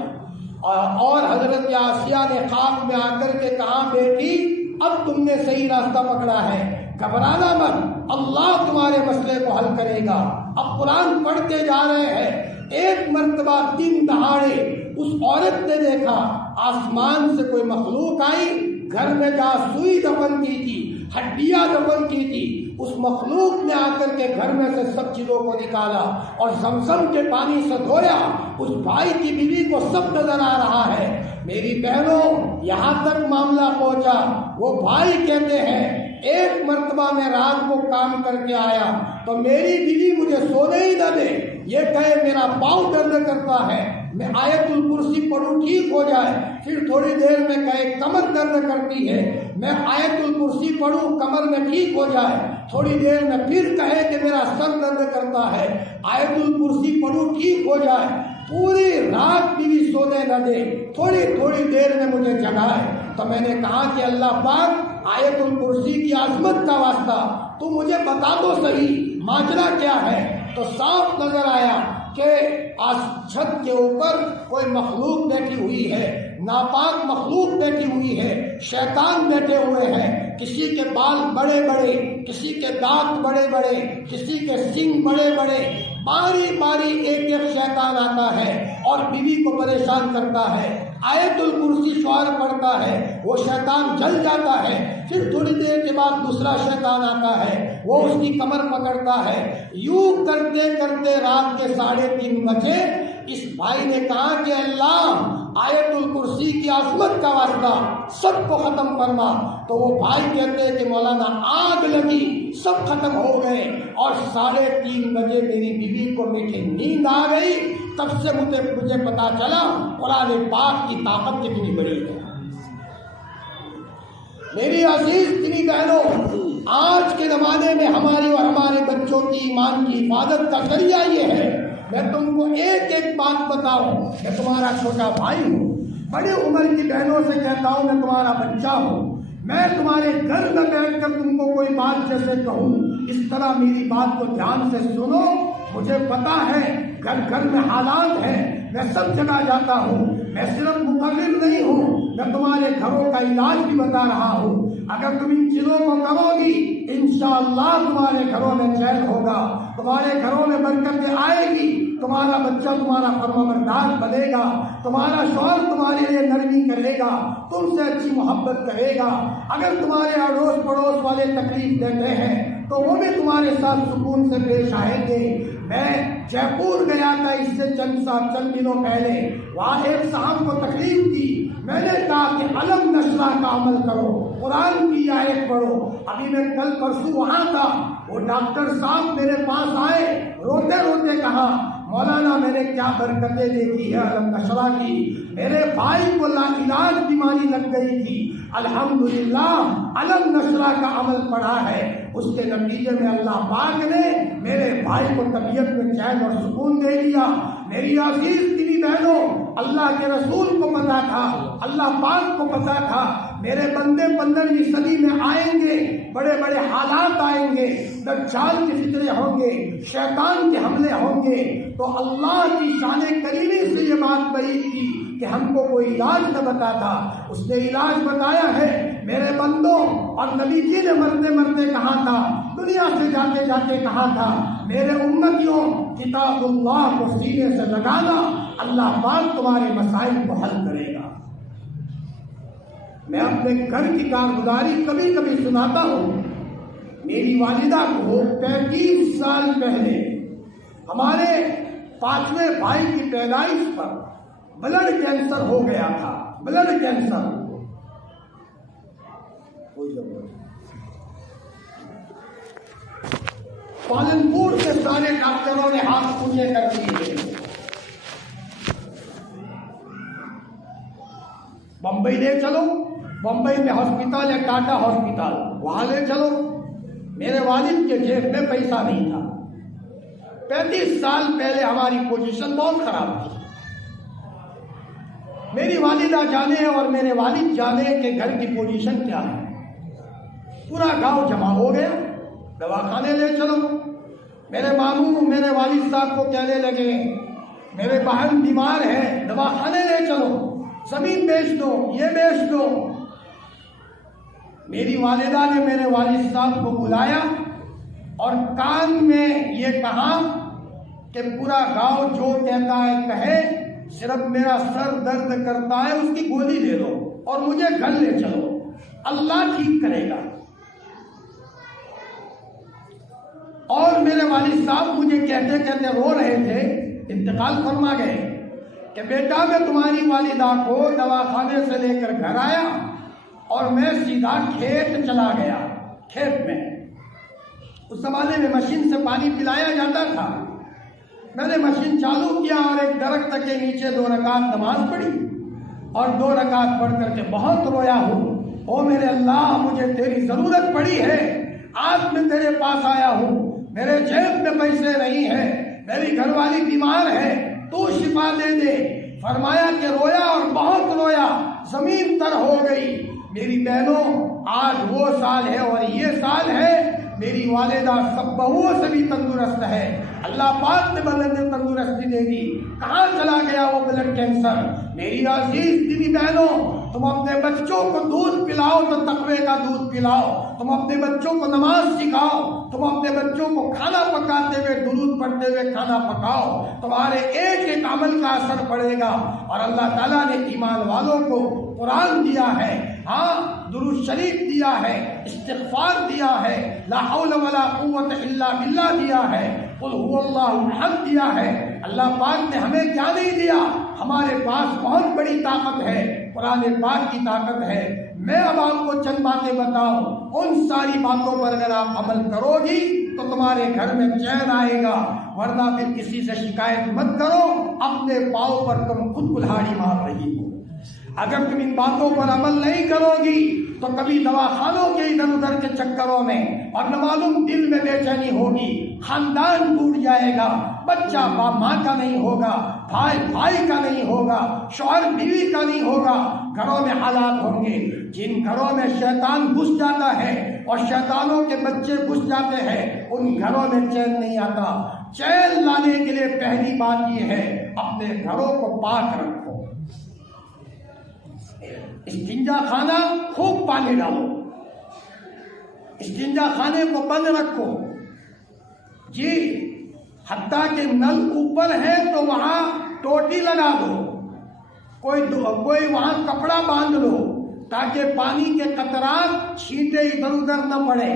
اور حضرت آسیہ نے خواب میں آ کر کے کہا بیٹی اب تم نے صحیح راستہ پکڑا ہے، گھبرانا مت، اللہ تمہارے مسئلے کو حل کرے گا۔ اب قرآن پڑھتے جا رہے ہیں، ایک مرتبہ دن دہاڑے اس عورت نے دیکھا آسمان سے کوئی مخلوق آئی، گھر میں جہاں سوئی دفن کی تھی، ہڈیاں دفن کی تھی، اس مخلوق نے آ کر کے گھر میں سے سب چیزوں کو نکالا اور زمزم کے پانی سے دھویا۔ اس بھائی کی بیوی کو سب نظر آ رہا ہے۔ میری بہنوں یہاں تک معاملہ پہنچا، وہ بھائی کہتے ہیں ایک مرتبہ میں رات کو کام کر کے آیا تو میری بیوی مجھے سونے ہی نہ دے، یہ کہے میرا پاؤں درد کرتا ہے، میں آیت الکرسی پڑھوں ٹھیک ہو جائے، پھر تھوڑی دیر میں کہے کمر درد کرتی ہے، میں آیت الکرسی پڑھوں کمر میں ٹھیک ہو جائے، تھوڑی دیر میں پھر کہے کہ میرا سر درد کرتا ہے، آیت الکرسی پڑھوں ٹھیک ہو جائے، پوری رات بیوی سونے نہ دے، تھوڑی تھوڑی دیر میں مجھے جگائے۔ تو میں نے کہا کہ اللہ پاک آیت الکرسی کی عظمت کا واسطہ تو مجھے بتا دو صحیح ماجرا کیا ہے۔ تو صاف نظر آیا کہ چھت کے اوپر کوئی مخلوق بیٹھی ہوئی ہے، ناپاک مخلوق بیٹھی ہوئی ہے، شیطان بیٹھے ہوئے ہیں، کسی کے بال بڑے بڑے، کسی کے دانت بڑے بڑے، کسی کے سنگ بڑے بڑے، باری باری ایک ایک شیطان آتا ہے اور بیوی کو پریشان کرتا ہے۔ آیت الکرسی شعر پڑھتا ہے، وہ شیطان جل جاتا ہے، پھر تھوڑی دیر کے بعد دوسرا شیطان آتا ہے، وہ اس کی کمر پکڑتا ہے۔ یوں کرتے کرتے رات کے 3:30 بجے اس بھائی نے کہا کہ اللہ آیت الکرسی کی عظمت کا واسطہ سب کو ختم کرنا۔ تو وہ بھائی کہتے ہیں کہ مولانا آگ لگی، سب ختم ہو گئے، اور 3:30 بجے میری بیوی کو میٹھی نیند آ گئی۔ تب سے مجھے پتا چلا قرآن پاک کی طاقت کتنی بڑی ہے۔ میری عزیز دینی بہنوں، آج کے زمانے میں ہماری اور ہمارے بچوں کی ایمان کی حفاظت کا ذریعہ یہ ہے، میں تم کو ایک ایک بات بتاؤں، میں تمہارا چھوٹا بھائی ہوں، بڑی عمر کی بہنوں سے کہتا ہوں میں تمہارا بچہ ہوں، میں تمہارے گھر میں بیٹھ کر تم کو کوئی بات جیسے کہوں اس طرح میری بات کو دھیان سے سنو۔ مجھے پتا ہے گھر گھر میں حالات ہیں، میں سب جگہ جاتا ہوں، میں صرف مقرر نہیں ہوں، میں تمہارے گھروں کا علاج بھی بتا رہا ہوں۔ اگر تم ان چیزوں کو کرو گی انشاءاللہ تمہارے گھروں میں چین ہوگا، تمہارے گھروں میں برکتیں آئے گی، تمہارا بچہ تمہارا فرمانبردار بنے گا، تمہارا شوہر تمہارے لیے نرمی کرے گا، تم سے اچھی محبت کرے گا۔ اگر تمہارے اڑوس پڑوس والے تکلیف دیتے ہیں تو وہ بھی تمہارے ساتھ سکون سے پیش آئیں گے۔ میں جے پور گیا تھا اس سے چند دنوں پہلے، وہاں ایک صاحب کو تکلیف تھی، میں نے کہا کہ علم نشرہ کا عمل کرو، قرآن کی آیت پڑھو۔ ابھی میں کل پرسوں وہاں تھا، وہ ڈاکٹر صاحب میرے پاس آئے، روتے روتے کہا مولانا میں نے کیا برکتیں دیکھی ہے علم نشرہ کی، میرے بھائی کو لاعلاج بیماری لگ گئی تھی، الحمدللہ علم نشرہ کا عمل پڑھا ہے، اس کے نتیجے میں اللہ پاک نے میرے بھائی کو طبیعت میں چین اور سکون دے دیا۔ میری عزیز دینی بہنوں، اللہ کے رسول کو پتا تھا، اللہ پاک کو پتا تھا میرے بندے 15ویں صدی میں آئیں گے، بڑے بڑے حالات آئیں گے، دجال کے فتنے ہوں گے، شیطان کے حملے ہوں گے، تو اللہ کی شان کریمی سے یہ بات بعید کی کہ ہم کو کوئی علاج نہ بتا تھا، اس نے علاج بتایا ہے میرے بندوں۔ اور نبی جی نے مرتے مرتے کہا تھا، دنیا سے جاتے جاتے کہا تھا میرے امتیوں کتاب اللہ کو سینے سے لگانا، اللہ پاک تمہارے مسائل کو حل کرے گا۔ میں اپنے گھر کی کارگزاری کبھی کبھی سناتا ہوں۔ میری والدہ کو 35 سال پہلے ہمارے 5ویں بھائی کی پیدائش پر بلڈ کینسر ہو گیا تھا، بلڈ کینسر۔ پالنپور کے سارے ڈاکٹروں نے ہاتھ اونچے کر دیے، بمبئی لے چلو، بمبئی میں ہاسپٹل ہے ٹاٹا ہاسپٹل، وہاں لے چلو۔ میرے والد کے جیب میں پیسہ نہیں تھا۔ 35 سال پہلے ہماری پوزیشن بہت خراب تھی۔ میری والدہ جانے اور میرے والد جانے کہ گھر کی پوزیشن کیا ہے، پورا گاؤں جمع ہو گیا، دواخانے لے چلو۔ میرے ماموں میرے والد صاحب کو کہنے لگے میرے بہن بیمار ہے، دواخانے لے چلو، زمین بیچ دو، یہ بیچ دو۔ میری والدہ نے میرے والد صاحب کو بلایا اور کان میں یہ کہا کہ پورا گاؤں جو کہتا ہے کہے، صرف میرا سر درد کرتا ہے، اس کی گولی لے لو اور مجھے گھر لے چلو، اللہ ٹھیک کرے گا۔ اور میرے والد صاحب مجھے کہتے کہتے رو رہے تھے، انتقال فرما گئے کہ بیٹا میں تمہاری والدہ کو دواخانے سے لے کر گھر آیا اور میں سیدھا کھیت چلا گیا۔ کھیت میں اس زمانے میں مشین سے پانی پلایا جاتا تھا، میں نے مشین چالو کیا اور ایک درخت کے نیچے 2 رکعت نماز پڑھی اور 2 رکعت پڑھ کر کے بہت رویا ہوں. او میرے اللہ، مجھے تیری ضرورت پڑی ہے، آج میں تیرے پاس آیا ہوں، میرے جیب میں پیسے نہیں ہیں، میری گھر والی بیمار ہے، تو شفا دے دے. فرمایا کہ رویا اور بہت رویا، زمین تر ہو گئی. میری بہنوں، آج وہ سال ہے اور یہ سال ہے، میری والدہ سب بہوؤں سے بھی تندرست ہے، اللہ پاک نے بلند تندرستی دے دی. کہاں چلا گیا وہ بلڈ کینسر؟ میری عزیز دیدی بہنوں، تم اپنے بچوں کو دودھ پلاؤ تو تقوی کا دودھ پلاؤ، تم اپنے بچوں کو نماز سکھاؤ، تم اپنے بچوں کو کھانا پکاتے ہوئے درود پڑھتے ہوئے کھانا پکاؤ، تمہارے ایک ایک عمل کا اثر پڑے گا. اور اللہ تعالیٰ نے ایمان والوں کو قرآن دیا ہے، ہاں درود شریف دیا ہے، استغفار دیا ہے، لا حول ولا قوت الا باللہ دیا ہے، قل هو اللہ احد دیا ہے. اللہ پاک نے ہمیں کیا نہیں دیا؟ ہمارے پاس بہت بڑی طاقت ہے، قرآن پاک کی طاقت ہے. میں اب آپ کو چند باتیں بتاؤں، ان ساری باتوں پر اگر آپ عمل کرو گی تو تمہارے گھر میں چین آئے گا، ورنہ پھر کسی سے شکایت مت کرو، اپنے پاؤں پر تم خود کلہاڑی مار رہی ہو. اگر تم ان باتوں پر عمل نہیں کرو گی تو کبھی دواخانوں کے ادھر ادھر کے چکروں میں اور نہ معلوم دل میں بے چینی ہوگی، خاندان ٹوٹ جائے گا، بچہ باپ ماں کا نہیں ہوگا، بھائی بھائی کا نہیں ہوگا، شوہر بیوی کا نہیں ہوگا. گھروں میں حالات ہوں گے، جن گھروں میں شیطان گھس جاتا ہے اور شیطانوں کے بچے گھس جاتے ہیں، ان گھروں میں چین نہیں آتا. چین لانے کے لیے پہلی بات یہ ہے، اپنے گھروں کو پاک رکھو. استنجا خانہ خوب پانی ڈالو، استنجا خانے کو بند رکھو جی. حتیٰ کہ نل اوپر ہے تو وہاں ٹوٹی لگا دو، کوئی وہاں کپڑا باندھ لو تاکہ پانی کے قطرات چھینٹے ادھر ادھر نہ پڑے،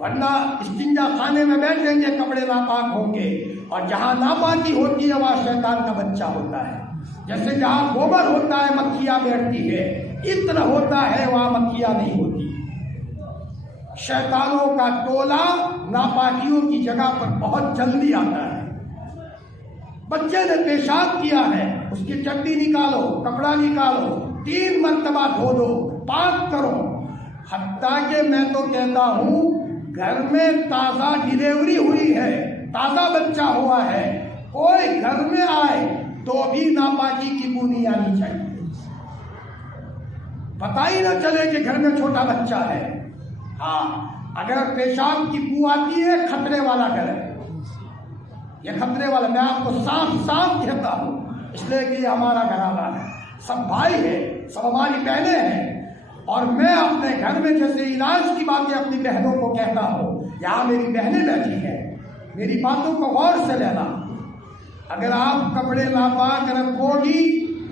ورنہ استنجا خانے میں بیٹھیں گے کپڑے ناپاک ہوں گے. اور جہاں ناپاکی ہوتی ہے وہاں شیطان کا بچہ ہوتا ہے. جیسے جہاں گوبر ہوتا ہے مکھیاں بیٹھتی ہے، عطر ہوتا ہے وہاں مکھیاں نہیں ہوتی. شیطانوں کا ٹولہ ناپاکیوں کی جگہ پر بہت جلدی آتا ہے. بچے نے پیشاب کیا ہے، اس کی چڈی نکالو، کپڑا نکالو، 3 مرتبہ دھو دو، پاک کرو. حتیٰ کہ میں تو کہتا ہوں گھر میں تازہ ڈلیوری ہوئی ہے، تازہ بچہ ہوا ہے، کوئی گھر میں آئے تو بھی ناپاکی کی بو نہیں آنی چاہیے، پتہ ہی نہ چلے کہ گھر میں چھوٹا بچہ ہے. ہاں اگر پیشاب کی بو آتی ہے خطرے والا گھر ہے، یہ خطرے والا، میں آپ کو صاف صاف کہتا ہوں، اس لیے کہ یہ ہمارا گھرانہ ہے، سب بھائی ہے، سب ہماری بہنیں ہیں. اور میں اپنے گھر میں جیسے علاج کی باتیں اپنی بہنوں کو کہتا ہوں، یہاں میری بہنیں بیٹھی ہیں، میری باتوں کو غور سے لینا. اگر آپ کپڑے ناپاک رکھو گی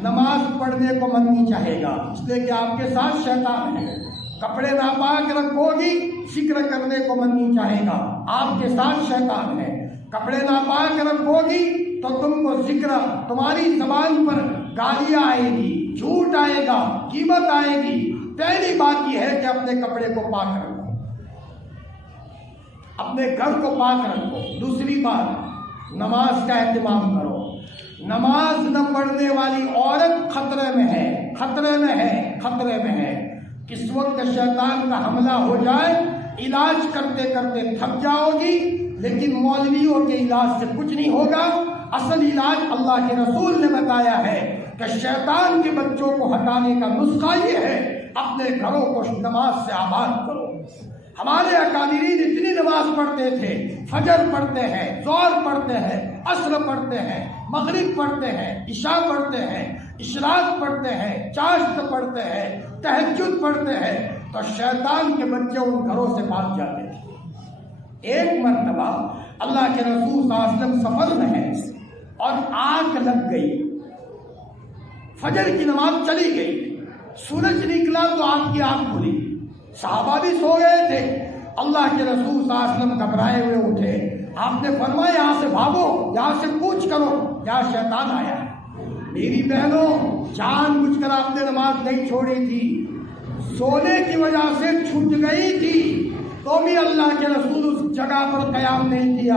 نماز پڑھنے کو من نہیں چاہے گا، اس لیے کہ آپ کے ساتھ شیطان ہے. کپڑے ناپاک رکھو گی ذکر کرنے کو من نہیں چاہے گا، آپ کے ساتھ شیطان ہے. کپڑے ناپاک رکھو گی تو تم کو ذکر، تمہاری زبان پر گالیاں آئے گی، جھوٹ آئے گا، غیبت آئے گی. پہلی بات یہ ہے کہ اپنے کپڑے کو پاک رکھو، اپنے گھر کو پاک رکھو. دوسری بات، نماز کا اہتمام کرو. نماز نہ پڑھنے والی عورت خطرے میں ہے، خطرے میں ہے، خطرے میں ہے. کس وقت شیطان کا حملہ ہو جائے، علاج کرتے کرتے تھک جاؤ گی، لیکن مولویوں کے علاج سے کچھ نہیں ہوگا. اصل علاج اللہ کے رسول نے بتایا ہے کہ شیطان کے بچوں کو ہٹانے کا نسخہ یہ ہے، اپنے گھروں کو نماز سے آباد کرو. ہمارے اکابرین اتنی نماز پڑھتے تھے، فجر پڑھتے ہیں، ظہر پڑھتے ہیں، عصر پڑھتے ہیں، مغرب پڑھتے ہیں، عشاء پڑھتے ہیں، اشراق پڑھتے ہیں، چاشت پڑھتے ہیں، تہجد پڑھتے ہیں. تو شیطان کے بچے ان گھروں سے بھاگ جاتے تھے. ایک مرتبہ اللہ کے رسول صلی اللہ علیہ وسلم سفر میں ہیں اور آنکھ لگ گئی، فجر کی نماز چلی گئی، سورج نکلا تو آپ کی آنکھ کھلی. صحابہ بھی سو گئے تھے. اللہ کے رسول صلی اللہ علیہ وسلم گھبرائے ہوئے اٹھے. آپ نے فرمایا یہاں سے بھاگو، یہاں سے کوچ کرو، یہاں شیطان آیا ہے. میری بہنوں، جان بوجھ کر آپ نے نماز نہیں چھوڑی تھی، سونے کی وجہ سے چھوٹ گئی تھی تو بھی اللہ کے رسول اس جگہ پر قیام نہیں کیا.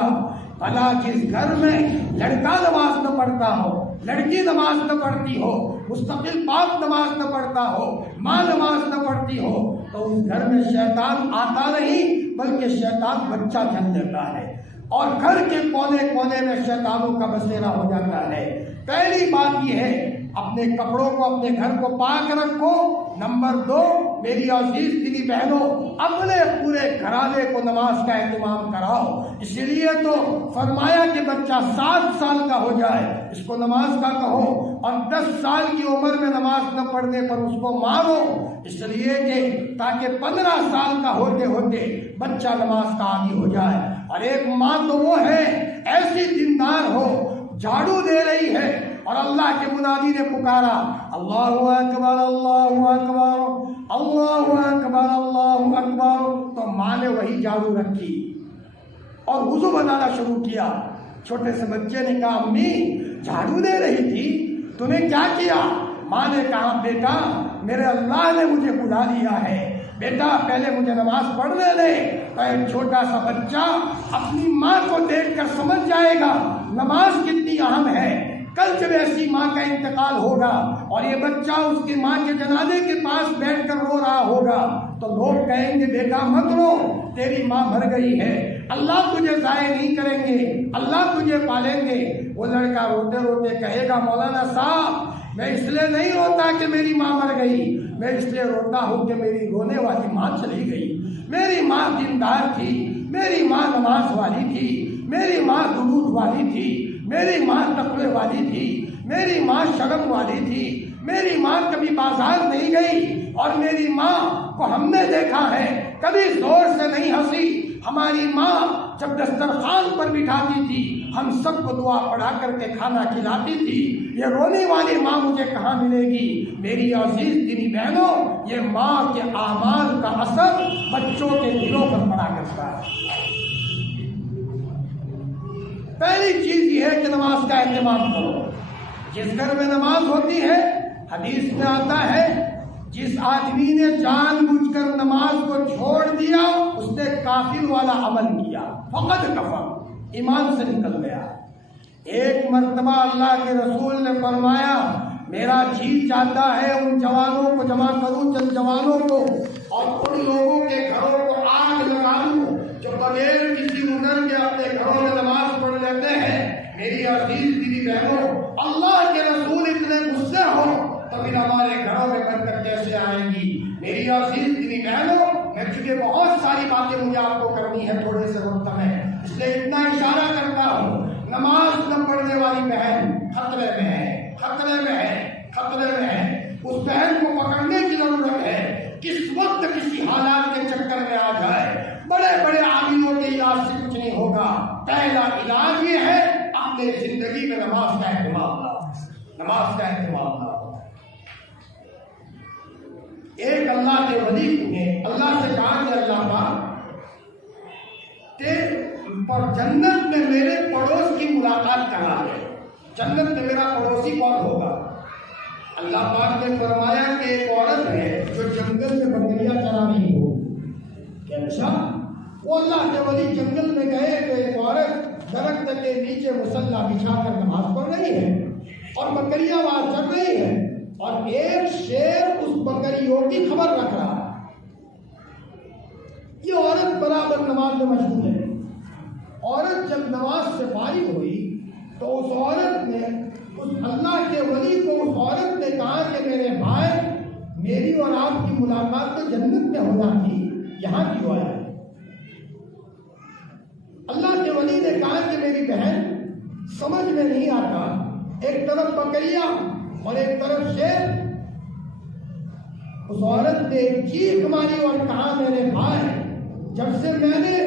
بھلا جس گھر میں لڑکا نماز نہ پڑھتا ہو، لڑکی نماز نہ پڑھتی ہو، مستقل باپ نماز نہ پڑھتا ہو، ماں نماز نہ پڑھتی ہو، تو اس گھر میں شیطان آتا نہیں بلکہ شیطان بچہ جن لیتا ہے، اور گھر کے کونے کونے میں شیطانوں کا بسیرا ہو جاتا ہے۔ پہلی بات یہ ہے اپنے کپڑوں کو، اپنے گھر کو پاک رکھو۔ نمبر 2، میری عزیز دینی بہنوں، اپنے پورے گھرانے کو نماز کا اہتمام کراؤ۔ اسی لیے تو فرمایا کہ بچہ 7 سال کا ہو جائے اس کو نماز کا کہو، اور 10 سال کی عمر میں نماز نہ پڑھنے پر اس کو مارو، اس لیے کہ تاکہ 15 سال کا ہوتے ہوتے بچہ نماز کا عادی ہو جائے۔ اور ایک ماں تو وہ ہے ایسی دیندار ہو، جھاڑو دے رہی ہے اور اللہ کے منادی نے پکارا اللہ اکبر اللہ اکبر اللہ اکبر اللہ اکبر، تو ماں نے وہی جھاڑو رکھی اور وضو بنانا شروع کیا۔ چھوٹے سے بچے نے کہا امی جھاڑو دے رہی تھی، تو نے کیا کیا؟ ماں نے کہا بیٹا میرے اللہ نے مجھے بلا لیا ہے، بیٹا پہلے مجھے نماز پڑھنے دے۔ تو ایک چھوٹا سا بچہ اپنی ماں کو دیکھ کر سمجھ جائے گا نماز کتنی اہم ہے۔ کل جب ایسی ماں کا انتقال ہوگا اور یہ بچہ اس کی ماں کے جنازے کے پاس بیٹھ کر رو رہا ہوگا تو لوگ کہیں گے بیٹا مت رو، تیری ماں مر گئی ہے، اللہ تجھے ضائع نہیں کریں گے، اللہ تجھے پالیں گے۔ وہ لڑکا روتے روتے کہے گا مولانا صاحب میں اس لیے نہیں روتا کہ میری ماں مر گئی، میں اس لیے روتا ہوں کہ میری رونے والی ماں چلی گئی۔ میری ماں دیندار تھی، میری ماں نماز والی تھی، میری ماں درود والی تھی، میری ماں تقوی والی تھی، میری ماں شرم والی تھی، میری ماں کبھی بازار نہیں گئی، اور میری ماں کو ہم نے دیکھا ہے کبھی زور سے نہیں ہنسی۔ ہماری ماں جب دسترخوان پر بٹھاتی تھی ہم سب کو دعا پڑھا کر کے کھانا کھلاتی تھی۔ یہ رونے والی ماں مجھے کہاں ملے گی؟ میری عزیز دینی بہنوں، یہ ماں کے اعمال کا اثر بچوں کے دلوں پر پڑا کرتا ہے۔ پہلی چیز یہ ہے کہ نماز کا اہتمام کرو۔ جس گھر میں نماز ہوتی ہے، حدیث میں آتا ہے جس آدمی نے جان بوجھ کر نماز کو چھوڑ دیا اس نے کافر والا عمل کیا، فقط کفر، ایمان سے نکل گیا۔ ایک مرتبہ اللہ کے رسول نے فرمایا میرا جی چاہتا ہے ان جوانوں کو جمع کروں، چند جوانوں کو، اور ان لوگوں کے گھروں کو آگ لگا دوں جو بغیر کسی عذر کے اپنے گھروں میں نماز پڑھ لیتے ہیں۔ میری عزیز دینی بہنوں، اللہ کے رسول اتنے غصے ہو تو پھر ہمارے گھروں میں برکت کیسے آئے گی؟ میری عزیز دینی بہنوں، میں چونکہ بہت ساری باتیں مجھے آپ کو کرنی ہے تھوڑے سے وقت میں، اس لیے اتنا اشارہ کرتا ہوں، نماز نہ پڑھنے والی بہن خطرے میں ہے، خطرے میں ہے، خطرے میں ہے۔ اس بہن کو پکڑنے کی ضرورت ہے، کس وقت کسی حالات کے چکر میں آ جائے۔ بڑے بڑے عالموں کے علاج سے کچھ نہیں ہوگا، پہلا علاج یہ ہے اپنے زندگی میں نماز کا اہتمام کرو، نماز کا اہتمام کرو۔ ایک اللہ کے ولی نے اللہ سے کہا کہ اللہ پاک پر جنت میں میرے پڑوس کی ملاقات کرا دے، جنت میں میرا پڑوسی کون ہوگا؟ اللہ پاک نے فرمایا کہ ایک عورت ہے جو جنگل میں بکریاں چرا رہی ہو۔ کہ اچھا، وہ اللہ کے ولی جنگل میں گئے تو ایک عورت درخت کے نیچے مصلی بچھا کر نماز پڑھ رہی ہے اور بکریاں وہاں چر رہی ہیں، اور ایک شیر اس بکریوں کی خبر رکھ رہا ہے۔ یہ عورت برابر نماز میں مشغول ہے۔ عورت جب نماز سے فارغ ہوئی تو اس عورت نے اس اللہ کے ولی کو، اس عورت نے کہا کہ میرے بھائی میری اور آپ کی ملاقات تو جنت میں ہونا تھی، یہاں کیوں آیا؟ اللہ کے ولی نے کہا کہ میری بہن سمجھ میں نہیں آتا، ایک طرف بکریاں اور ایک طرف شیر۔ اس عورت نے ایک چیخ ماری اور کہا میرے بھائی جب سے میں نے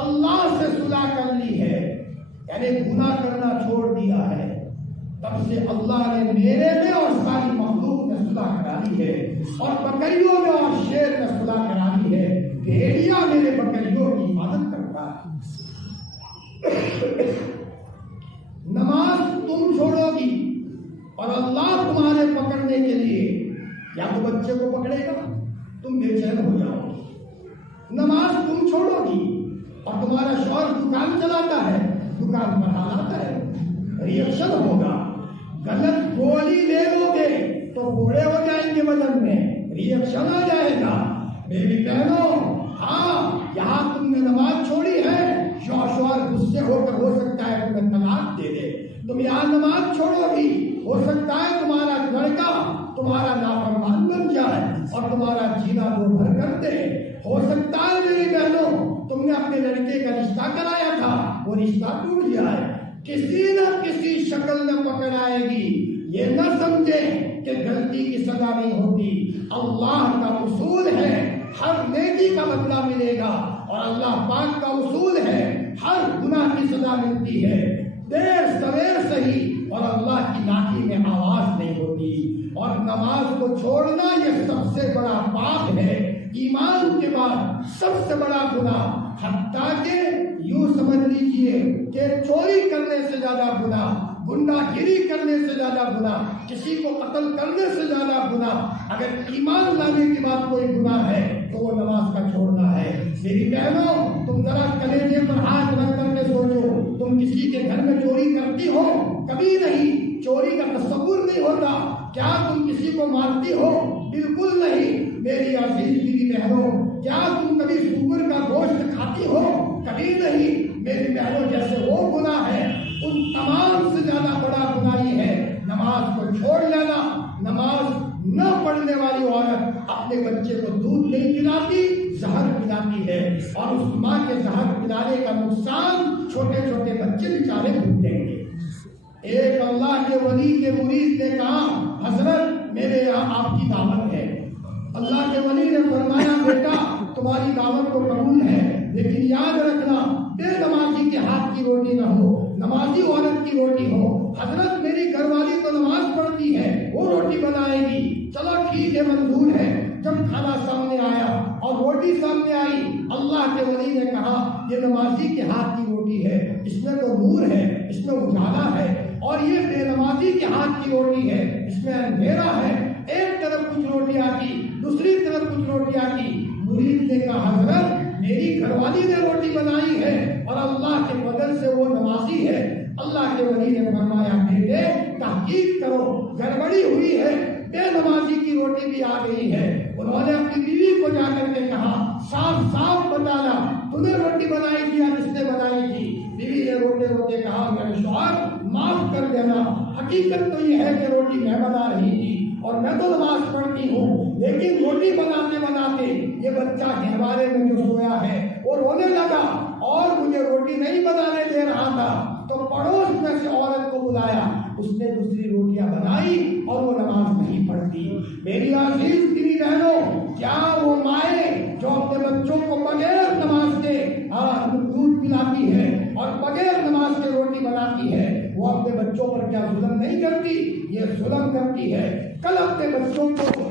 اللہ سے صلح کر لی ہے، یعنی گناہ کرنا چھوڑ دیا ہے، تب سے اللہ نے میرے میں اور ساری مخلوق میں صلح کرا لی ہے، اور بکریوں میں اور شیر میں صلح کرا لی ہے۔ بھیڑیا میرے بکریوں کی حفاظت کرتا ہے۔ نماز تم چھوڑو گی اور اللہ تمہارے پکڑنے کے لیے یا تو بچے کو پکڑے گا، تم بے چین ہو جاؤ گے۔ نماز تم چھوڑو گی اور تمہارا شوہر دکان چلاتا ہے، زکام پر حالات ہے، ریئیکشن ہوگا. غلط گولی لے لو گے تو بوڑھے ہو جائیں گے، بدن میں ریئیکشن آ جائے گا. میری بہنوں، ہاں یہاں تم نے نماز چھوڑی ہے، شوہر غصے ہو کر ہو سکتا ہے تمہیں طلاق دے دے. تم یہاں نماز چھوڑو گی، ہو سکتا ہے تمہارا لڑکا تمہارا نافرمان بن جائے اور تمہارا جینا دو بھر کر دے. ہو سکتا ہے میری بہنوں تم نے اپنے لڑکے کا رشتہ کرایا تھا، وہ رشتہ ٹوٹ جائے. کسی نہ کسی شکل میں پکڑ آئے گی. یہ نہ سمجھے کہ غلطی کی سزا نہیں ہوتی. اللہ کا اصول ہے ہر نیکی کا بدلہ ملے گا، اور اللہ پاک کا اصول ہے ہر گناہ کی سزا ملتی ہے، دیر سویر صحیح، اور اللہ کی لاٹھی میں آواز نہیں ہوتی. اور نماز کو چھوڑنا یہ سب سے بڑا پاپ ہے، ایمان کے بعد سب سے بڑا گناہ. حتیٰ کہ یوں سمجھ لیجئے کہ چوری کرنے سے زیادہ گناہ، گنڈا گیری کرنے سے زیادہ گناہ، کسی کو قتل کرنے سے زیادہ گناہ اگر ایمان لانے کے بعد کوئی گناہ ہے تو وہ نماز کا چھوڑنا ہے. میری بہنوں، تم ذرا کلیجے پر ہاتھ رکھ کر کے سوچو، تم کسی کے گھر میں چوری کرتی ہو؟ کبھی نہیں. چوری کا تصور نہیں ہوتا. کیا تم کسی کو مارتی ہو؟ بالکل نہیں. میری عزیز بیوی بہنوں، کیا تم کبھی سور کا گوشت کھاتی ہو؟ کبھی نہیں. میری بہنوں، جیسے وہ گناہ ہے ان تمام سے زیادہ بڑا گناہ یہ ہے نماز کو چھوڑ لینا. نماز نہ پڑھنے والی عورت اپنے بچے کو دودھ نہیں پلاتی، زہر پلاتی ہے، اور اس ماں کے زہر پلانے کا نقصان چھوٹے چھوٹے بچے بیچارے بھگتیں گے. ایک اللہ کے ولی کے مرید نے کہا، حضرت میرے یہاں آپ کی دعوت ہے. اللہ کے ولی نے فرمایا، بیٹا تمہاری دعوت تو قبول ہے، لیکن یاد رکھنا بے نمازی کے ہاتھ کی روٹی نہ ہو، نمازی عورت کی روٹی ہو. حضرت میری گھر والی تو نماز پڑھتی ہے، وہ روٹی بنائے گی. چلو ٹھیک ہے، منظور ہے. جب کھانا سامنے آیا اور روٹی سامنے آئی، اللہ کے ولی نے کہا یہ نمازی کے ہاتھ کی روٹی ہے، اس میں تو نور ہے، اس میں اجالا ہے، اور یہ بے نمازی کے ہاتھ کی روٹی ہے، اس میں اندھیرا ہے. ایک طرف کچھ روٹی آتی، دوسری طرف کچھ روٹی آتی. مرید نے کہا، حضرت میری گھر والی نے روٹی بنائی ہے اور اللہ کے فضل سے وہ نمازی ہے. اللہ کے ولی نے فرمایا، بیٹے تحقیق کرو، گڑبڑی ہوئی ہے، بے نمازی کی روٹی بھی آ گئی ہے. انہوں نے اپنی بیوی کو جا کر کے کہا، صاف صاف بتانا تو نے روٹی بنائی تھی یا کس نے بنائی تھی؟ بیوی نے روتے روتے کہا، میرے شوہر معاف کر دینا، حقیقت تو یہ ہے کہ روٹی میں بنا رہی تھی اور میں تو نماز پڑھتی ہوں، لیکن روٹی بناتے بناتے یہ بچہ گہوارے میں جو سویا ہے وہ رونے لگا اور مجھے روٹی نہیں بنانے دے رہا تھا. تو پڑوس میں سے عورت کو بلایا، اس نے دوسری روٹیاں بنائی اور وہ نماز نہیں پڑھتی. میری عزیز بیوی بہنوں، کیا وہ مائیں جو اپنے بچوں کو بغیر نماز کے دودھ پلاتی ہے اور بغیر نماز کے روٹی بناتی ہے، وہ اپنے بچوں پر کیا ظلم نہیں کرتی؟ یہ ظلم کرتی ہے. کل اپنے بچوں کو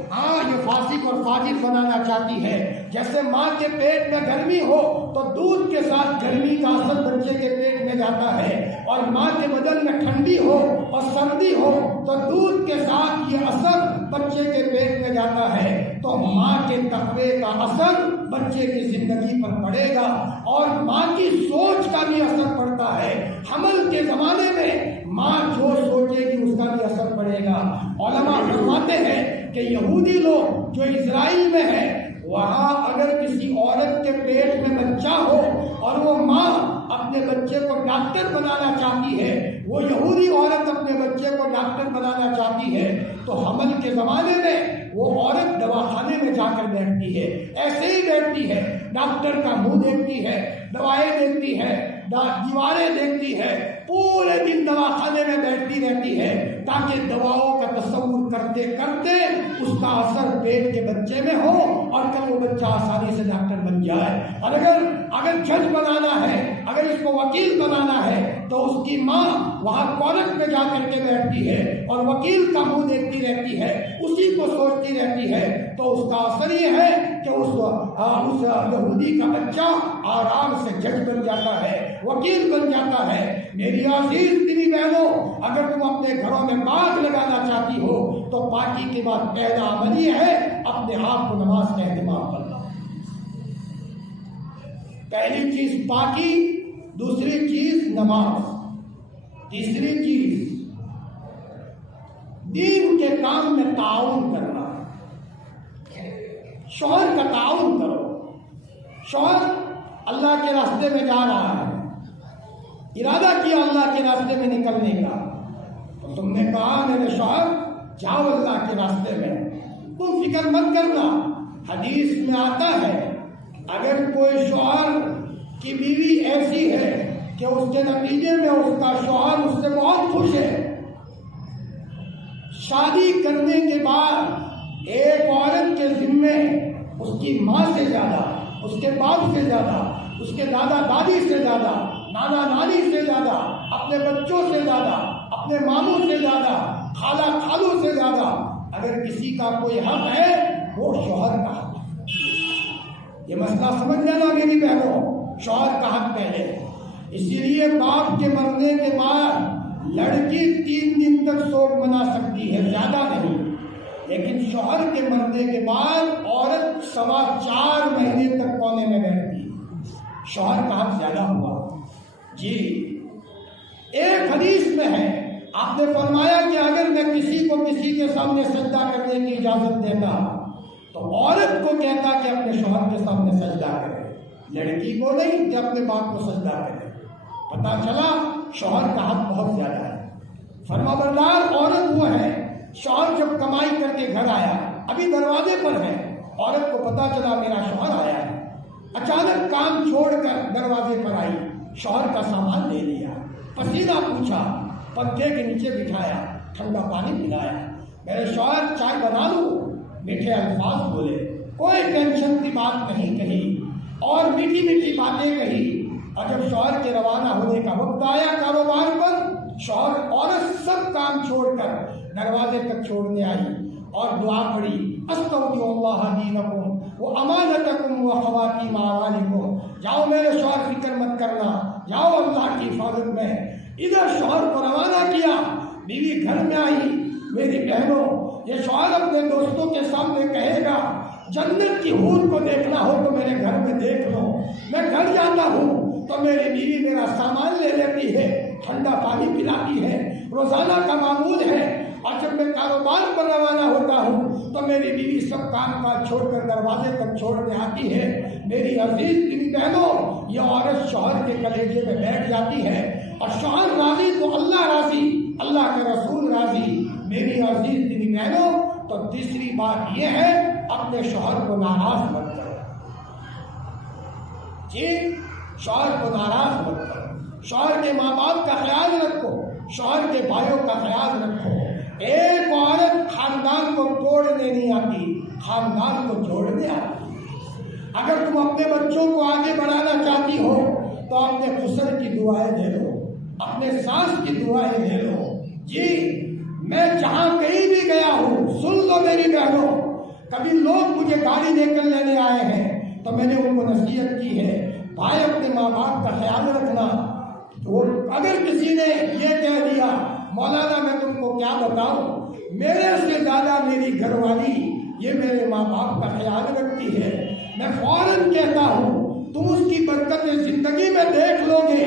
یہ فاسق اور فاجر بنانا چاہتی ہے. جیسے ماں کے پیٹ میں گرمی ہو تو دودھ کے ساتھ گرمی کا اثر بچے کے پیٹ میں جاتا ہے، اور ماں کے بدن میں ٹھنڈی ہو اور سردی ہو تو دودھ کے ساتھ یہ اثر بچے کے پیٹ میں جاتا ہے. تو ماں کے تقوی کا اثر بچے کی زندگی پر پڑے گا، اور ماں کی سوچ کا بھی اثر پڑتا ہے. حمل کے زمانے میں ماں جو سوچے گی اس کا بھی اثر پڑے گا. علماء فرماتے ہیں کہ یہودی لوگ جو اسرائیل میں ہیں، وہاں اگر کسی عورت کے پیٹ میں بچہ ہو اور وہ ماں اپنے بچے کو ڈاکٹر بنانا چاہتی ہے، وہ یہودی عورت اپنے بچے کو ڈاکٹر بنانا چاہتی ہے، تو حمل کے زمانے میں وہ عورت دواخانے میں جا کر بیٹھتی ہے. ایسے ہی بیٹھتی ہے، ڈاکٹر کا منہ دیکھتی ہے، دوائیں دیکھتی ہے، دیواریں دیکھتی ہے، پورے دن دواخانے میں بیٹھتی رہتی ہے تاکہ دواؤں کا تصور کرتے کرتے اس کا اثر پیٹ کے بچے میں ہو اور کل وہ بچہ آسانی سے ڈاکٹر بن جائے. اور اگر جج بنانا ہے، اگر اس کو وکیل بنانا ہے تو اس کی ماں وہاں کورٹ میں جا کر کے بیٹھتی ہے اور وکیل کا منہ دیکھتی رہتی ہے، اسی کو سوچتی رہتی ہے. تو اس کا اثر یہ ہے کہ اس یہودی کا بچہ آرام سے جج بن جاتا ہے، وکیل بن جاتا ہے. میری عزیز بیوی بہنوں، اگر تم اپنے گھروں میں باغ لگانا چاہتی ہو تو پاکی کے بعد پہلا عمل یہ ہے اپنے آپ کو نماز کا اہتمام کرنا. پہلی چیز پاکی، دوسری چیز نماز، تیسری چیز دین کے کام میں تعاون کرنا، شوہر کا تعاون کرو۔ شوہر اللہ کے راستے میں جا رہا ہے، ارادہ کیا اللہ کے راستے میں نکلنے کا، تو تم نے کہا میرے شوہر جاؤ اللہ کے راستے میں، تم فکر مت کرنا۔ حدیث میں آتا ہے اگر کوئی شوہر کی بیوی ایسی ہے کہ اس کے نتیجے میں اس کا شوہر اس سے بہت خوش ہے، شادی کرنے کے بعد ایک عورت کے ذمے اس کی ماں سے زیادہ، اس کے باپ سے زیادہ، اس کے دادا دادی سے زیادہ، نانا نانی سے زیادہ، اپنے بچوں سے زیادہ، اپنے ماموں سے زیادہ، خالہ خالو سے زیادہ اگر کسی کا کوئی حق ہے وہ شوہر کا حق ہے۔ یہ مسئلہ سمجھ لینا میری بہنوں، شوہر کا حق پہلے۔ اسی لیے باپ کے مرنے کے بعد لڑکی 3 دن تک سوگ منا سکتی ہے، زیادہ نہیں، لیکن شوہر کے مرنے کے بعد عورت 4.25 مہینے تک کونے میں بیٹھتی ہے۔ شوہر کا حق زیادہ ہوا۔ جی ایک حدیث میں ہے آپ نے فرمایا کہ اگر میں کسی کو کسی کے سامنے سجدہ کرنے کی اجازت دیتا تو عورت کو کہتا کہ اپنے شوہر کے سامنے سجدہ کرے، لڑکی کو نہیں کہ اپنے باپ کو سجدہ کرے۔ پتا چلا شوہر کا حق بہت زیادہ ہے۔ فرما بردار عورت وہ ہے، شوہر جب کمائی کر کے گھر آیا، ابھی دروازے پر ہے، عورت کو پتا چلا میرا شوہر آیا ہے، اچانک کام چھوڑ کر دروازے پر آئی، شوہر کا سامان لے لیا، پسینہ پوچھا، پنکھے کے نیچے بٹھایا، ٹھنڈا پانی پلایا، میرے شوہر چائے بنا لوں، میٹھے الفاظ بولے، کوئی ٹینشن کی بات نہیں کہی اور میٹھی میٹھی باتیں کہی۔ اور جب شوہر کے روانہ ہونے کا وقت آیا کاروبار پر، شوہر عورت سب کام چھوڑ کر دروازے تک چھوڑنے آئی اور دعا پڑھی، استودع اللہ دینکم و امانتکم و خواتیم اعمالکم، جاؤ میرے شوہر فکر مت کرنا، جاؤ اللہ کی حفاظت میں۔ ادھر شوہر کو روانہ کیا، بیوی گھر میں آئی۔ میری بہنوں، یہ شوہر اپنے دوستوں کے سامنے کہے گا جنت کی حور کو دیکھنا ہو تو میرے گھر میں دیکھ لو، میں گھر جاتا ہوں تو میری بیوی میرا سامان لے لیتی ہے، ٹھنڈا پانی پلاتی ہے، روزانہ کا معمول ہے، اور جب میں کاروبار پر روانہ ہوتا ہوں تو میری بیوی سب کام کاج چھوڑ کر دروازے تک چھوڑنے آتی ہے۔ میری عزیز بیوی بہنوں، یہ عورت شوہر کے کلیجے میں بیٹھ جاتی ہے، اور شوہر راضی تو اللہ راضی، اللہ کے رسول راضی۔ میری عزیز بیوی بہنوں، تو تیسری بات یہ ہے اپنے شوہر کو ناراض مت کرو۔ جی شوہر کو ناراض مت کرو، شوہر کے ماں باپ کا خیال رکھو، شوہر کے بھائیوں کا خیال رکھو۔ ایک عورت خاندان کو توڑنے نہیں آتی، خاندان کو جوڑنے آتی۔ اگر تم اپنے بچوں کو آگے بڑھانا چاہتی ہو تو اپنے خسر کی دعائیں لے لو، اپنے ساس کی دعائیں لے لو۔ جی میں جہاں کہیں بھی گیا ہوں، سن لو میری بہنوں، کبھی لوگ مجھے گاڑی لے کر لینے آئے ہیں تو میں نے ان کو نصیحت کی ہے، بھائی اپنے ماں باپ کا خیال رکھنا۔ اگر کسی نے یہ کہہ دیا مولانا میں تم کو کیا بتاؤں، میرے سے زیادہ میری گھر والی یہ میرے ماں باپ کا خیال رکھتی ہے، میں فوراً کہتا ہوں تم اس کی برکت زندگی میں دیکھ لو گے۔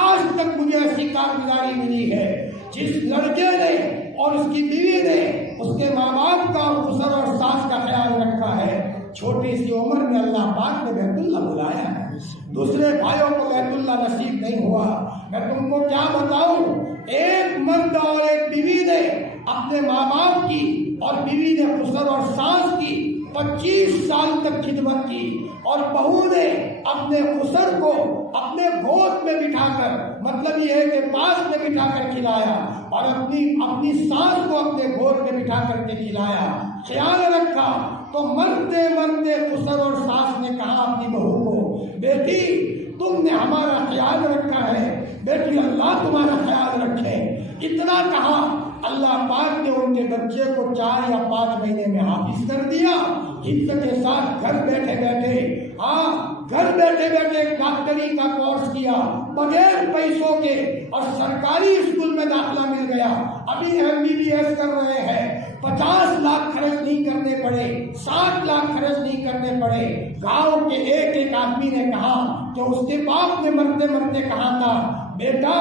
آج تک مجھے ایسی کارگزاری ملی ہے جس لڑکے نے اور اس کی بیوی نے اس کے ماں باپ کا اور خسر اور ساس کا خیال رکھا ہے، چھوٹی سی عمر میں اللہ پاک نے بیت اللہ بلایا ہے، دوسرے بھائیوں کو بیت اللہ نصیب نہیں ہوا۔ میں تم کو کیا بتاؤں، ایک مرد اور ایک بیوی نے اپنے ماں باپ کی اور بیوی نے خسر اور ساس کی 25 سال تک خدمت کی، اور بہو نے اپنے خسر کو اپنے گود میں بٹھا کر، مطلب یہ ہے کہ پاس میں بٹھا کر کھلایا، اور اپنی ساس کو اپنے گود میں بٹھا کر کے کھلایا، خیال رکھا۔ تو مرتے مرتے خسر اور ساس نے کہا اپنی بہو کو، بیٹی تم نے ہمارا خیال رکھا ہے، بیٹی اللہ تمہارا خیال رکھے۔ اتنا کہا، اللہ پاک نے ان کے بچے کو 4 یا 5 مہینے میں حافظ کر دیا، حفظ کے ساتھ گھر بیٹھے بیٹھے ڈاکٹری کا کورس کیا بغیر پیسوں کے، اور سرکاری اسکول میں داخلہ مل گیا، ابھی MBBS کر رہے ہیں۔ 50 لاکھ خرچ نہیں کرنے پڑے، 60 لاکھ خرچ نہیں کرنے پڑے۔ گاؤں کے ایک آدمی نے کہا کہ اس کے باپ نے مرتے مرتے کہا تھا، بیٹا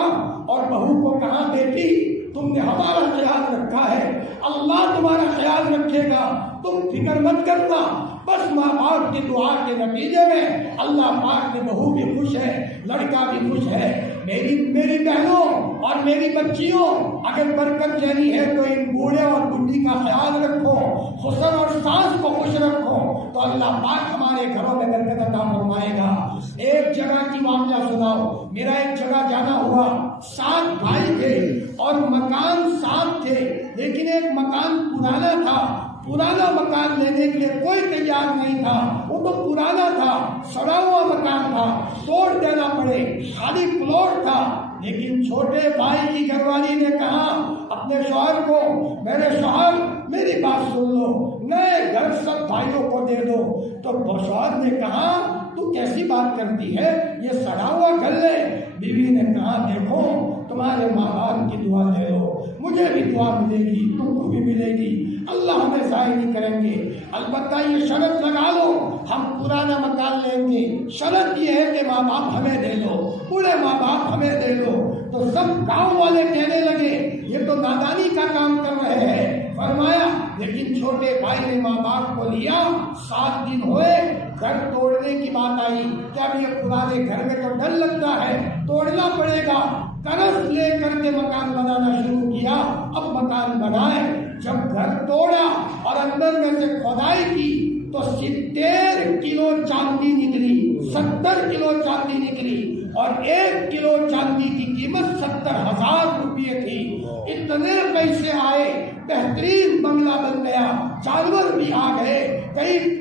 اور بہو کو کہا، بیٹی تم نے ہمارا خیال رکھا ہے، اللہ تمہارا خیال رکھے گا، تم فکر مت کرنا۔ بس ماں باپ کی دعا کے نتیجے میں اللہ پاک کی بہو بھی خوش ہے، لڑکا بھی خوش ہے۔ میری بہنوں اور میری بچیوں، اگر برکت لینی ہے تو ان بوڑھے اور بڈھی کا خیال رکھو، حسن اور ساس کو خوش رکھو، تو اللہ پاک ہمارے گھروں میں برکت عطا فرمائے گا۔ ایک جگہ کی واقعہ سناؤ، میرا ایک جگہ جانا ہوا، 7 بھائی تھے اور مکان 7 تھے، لیکن ایک مکان پرانا تھا۔ پرانا مکان لینے کے لیے کوئی تیار نہیں تھا، وہ تو پرانا تھا، سڑا ہوا مکان تھا، توڑ دینا پڑے، خالی پلاٹ تھا۔ لیکن چھوٹے بھائی کی گھر والی نے کہا اپنے شوہر کو، میرے شوہر میری بات سن لو، نئے گھر سب بھائیوں کو دے دو۔ تو شوہر نے کہا تو کیسی بات کرتی ہے، یہ سڑا ہوا گھر لے۔ بیوی نے کہا دیکھو تمہارے ماں باپ کی دعا لے لو، مجھے بھی دعا ملے گی، تم کو بھی ملے گی، اللہ ہمیں ضائع نہیں کریں گے۔ البتہ یہ شرط لگا لو ہم پرانا مکان لیں گے، شرط یہ ہے کہ ماں باپ ہمیں دے دو، بوڑھے ماں باپ ہمیں دے دو۔ تو سب گاؤں والے کہنے لگے یہ تو نادانی کا کام کر رہے ہیں۔ فرمایا لیکن چھوٹے بھائی نے ماں باپ کو لیا، 7 دن ہوئے، گھر توڑنے کی بات آئی کہ اب یہ پرانے گھر میں تو ڈر لگتا ہے، توڑنا پڑے گا۔ قرض لے کر کے مکان بنانا شروع کیا۔ اب مکان بنائے، جب گھر توڑا اور اندر میں سے کھدائی کی تو 70 کلو چاندی نکلی، 70 کلو چاندی نکلی، اور 1 کلو چاندی کی قیمت 70,000 روپے تھی۔ اتنے پیسے آئے، بہترین بنگلہ بن گیا، جانور بھی آ گئے،